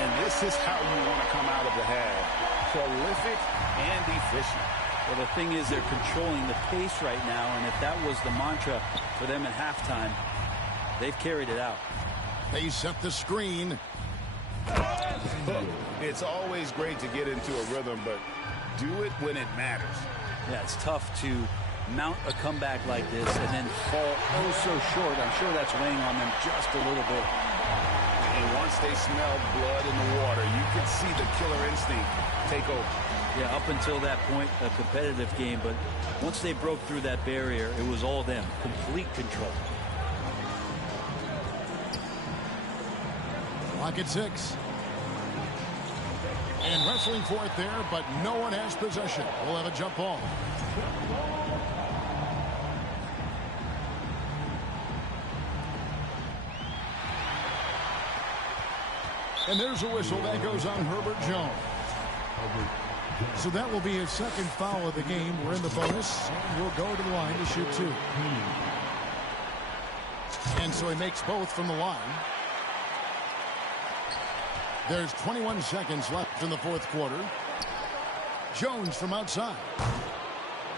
And this is how you want to come out of the half. Prolific and efficient. Well, the thing is, they're controlling the pace right now, and if that was the mantra for them at halftime, they've carried it out. They set the screen. It's always great to get into a rhythm, but do it when it matters. Yeah, it's tough to mount a comeback like this and then fall oh so short. I'm sure that's weighing on them just a little bit. And once they smelled blood in the water, you could see the killer instinct take over. Yeah, up until that point, a competitive game, but once they broke through that barrier, it was all them. Complete control. Clock at 6. And wrestling for it there, but no one has possession. We'll have a jump ball. And there's a whistle that goes on Herbert Jones. So that will be his second foul of the game. We're in the bonus, and we'll go to the line to shoot 2. And so he makes both from the line. There's 21 seconds left in the fourth quarter. Jones from outside.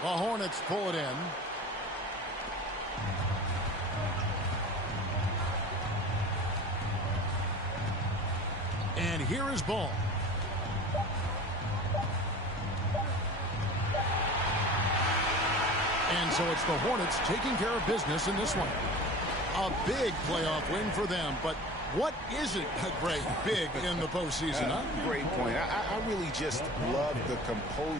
The Hornets pull it in. And here is Ball. And so it's the Hornets taking care of business in this one. A big playoff win for them, but what isn't, Greg, big in the postseason, huh? Great point. I really just love the composure.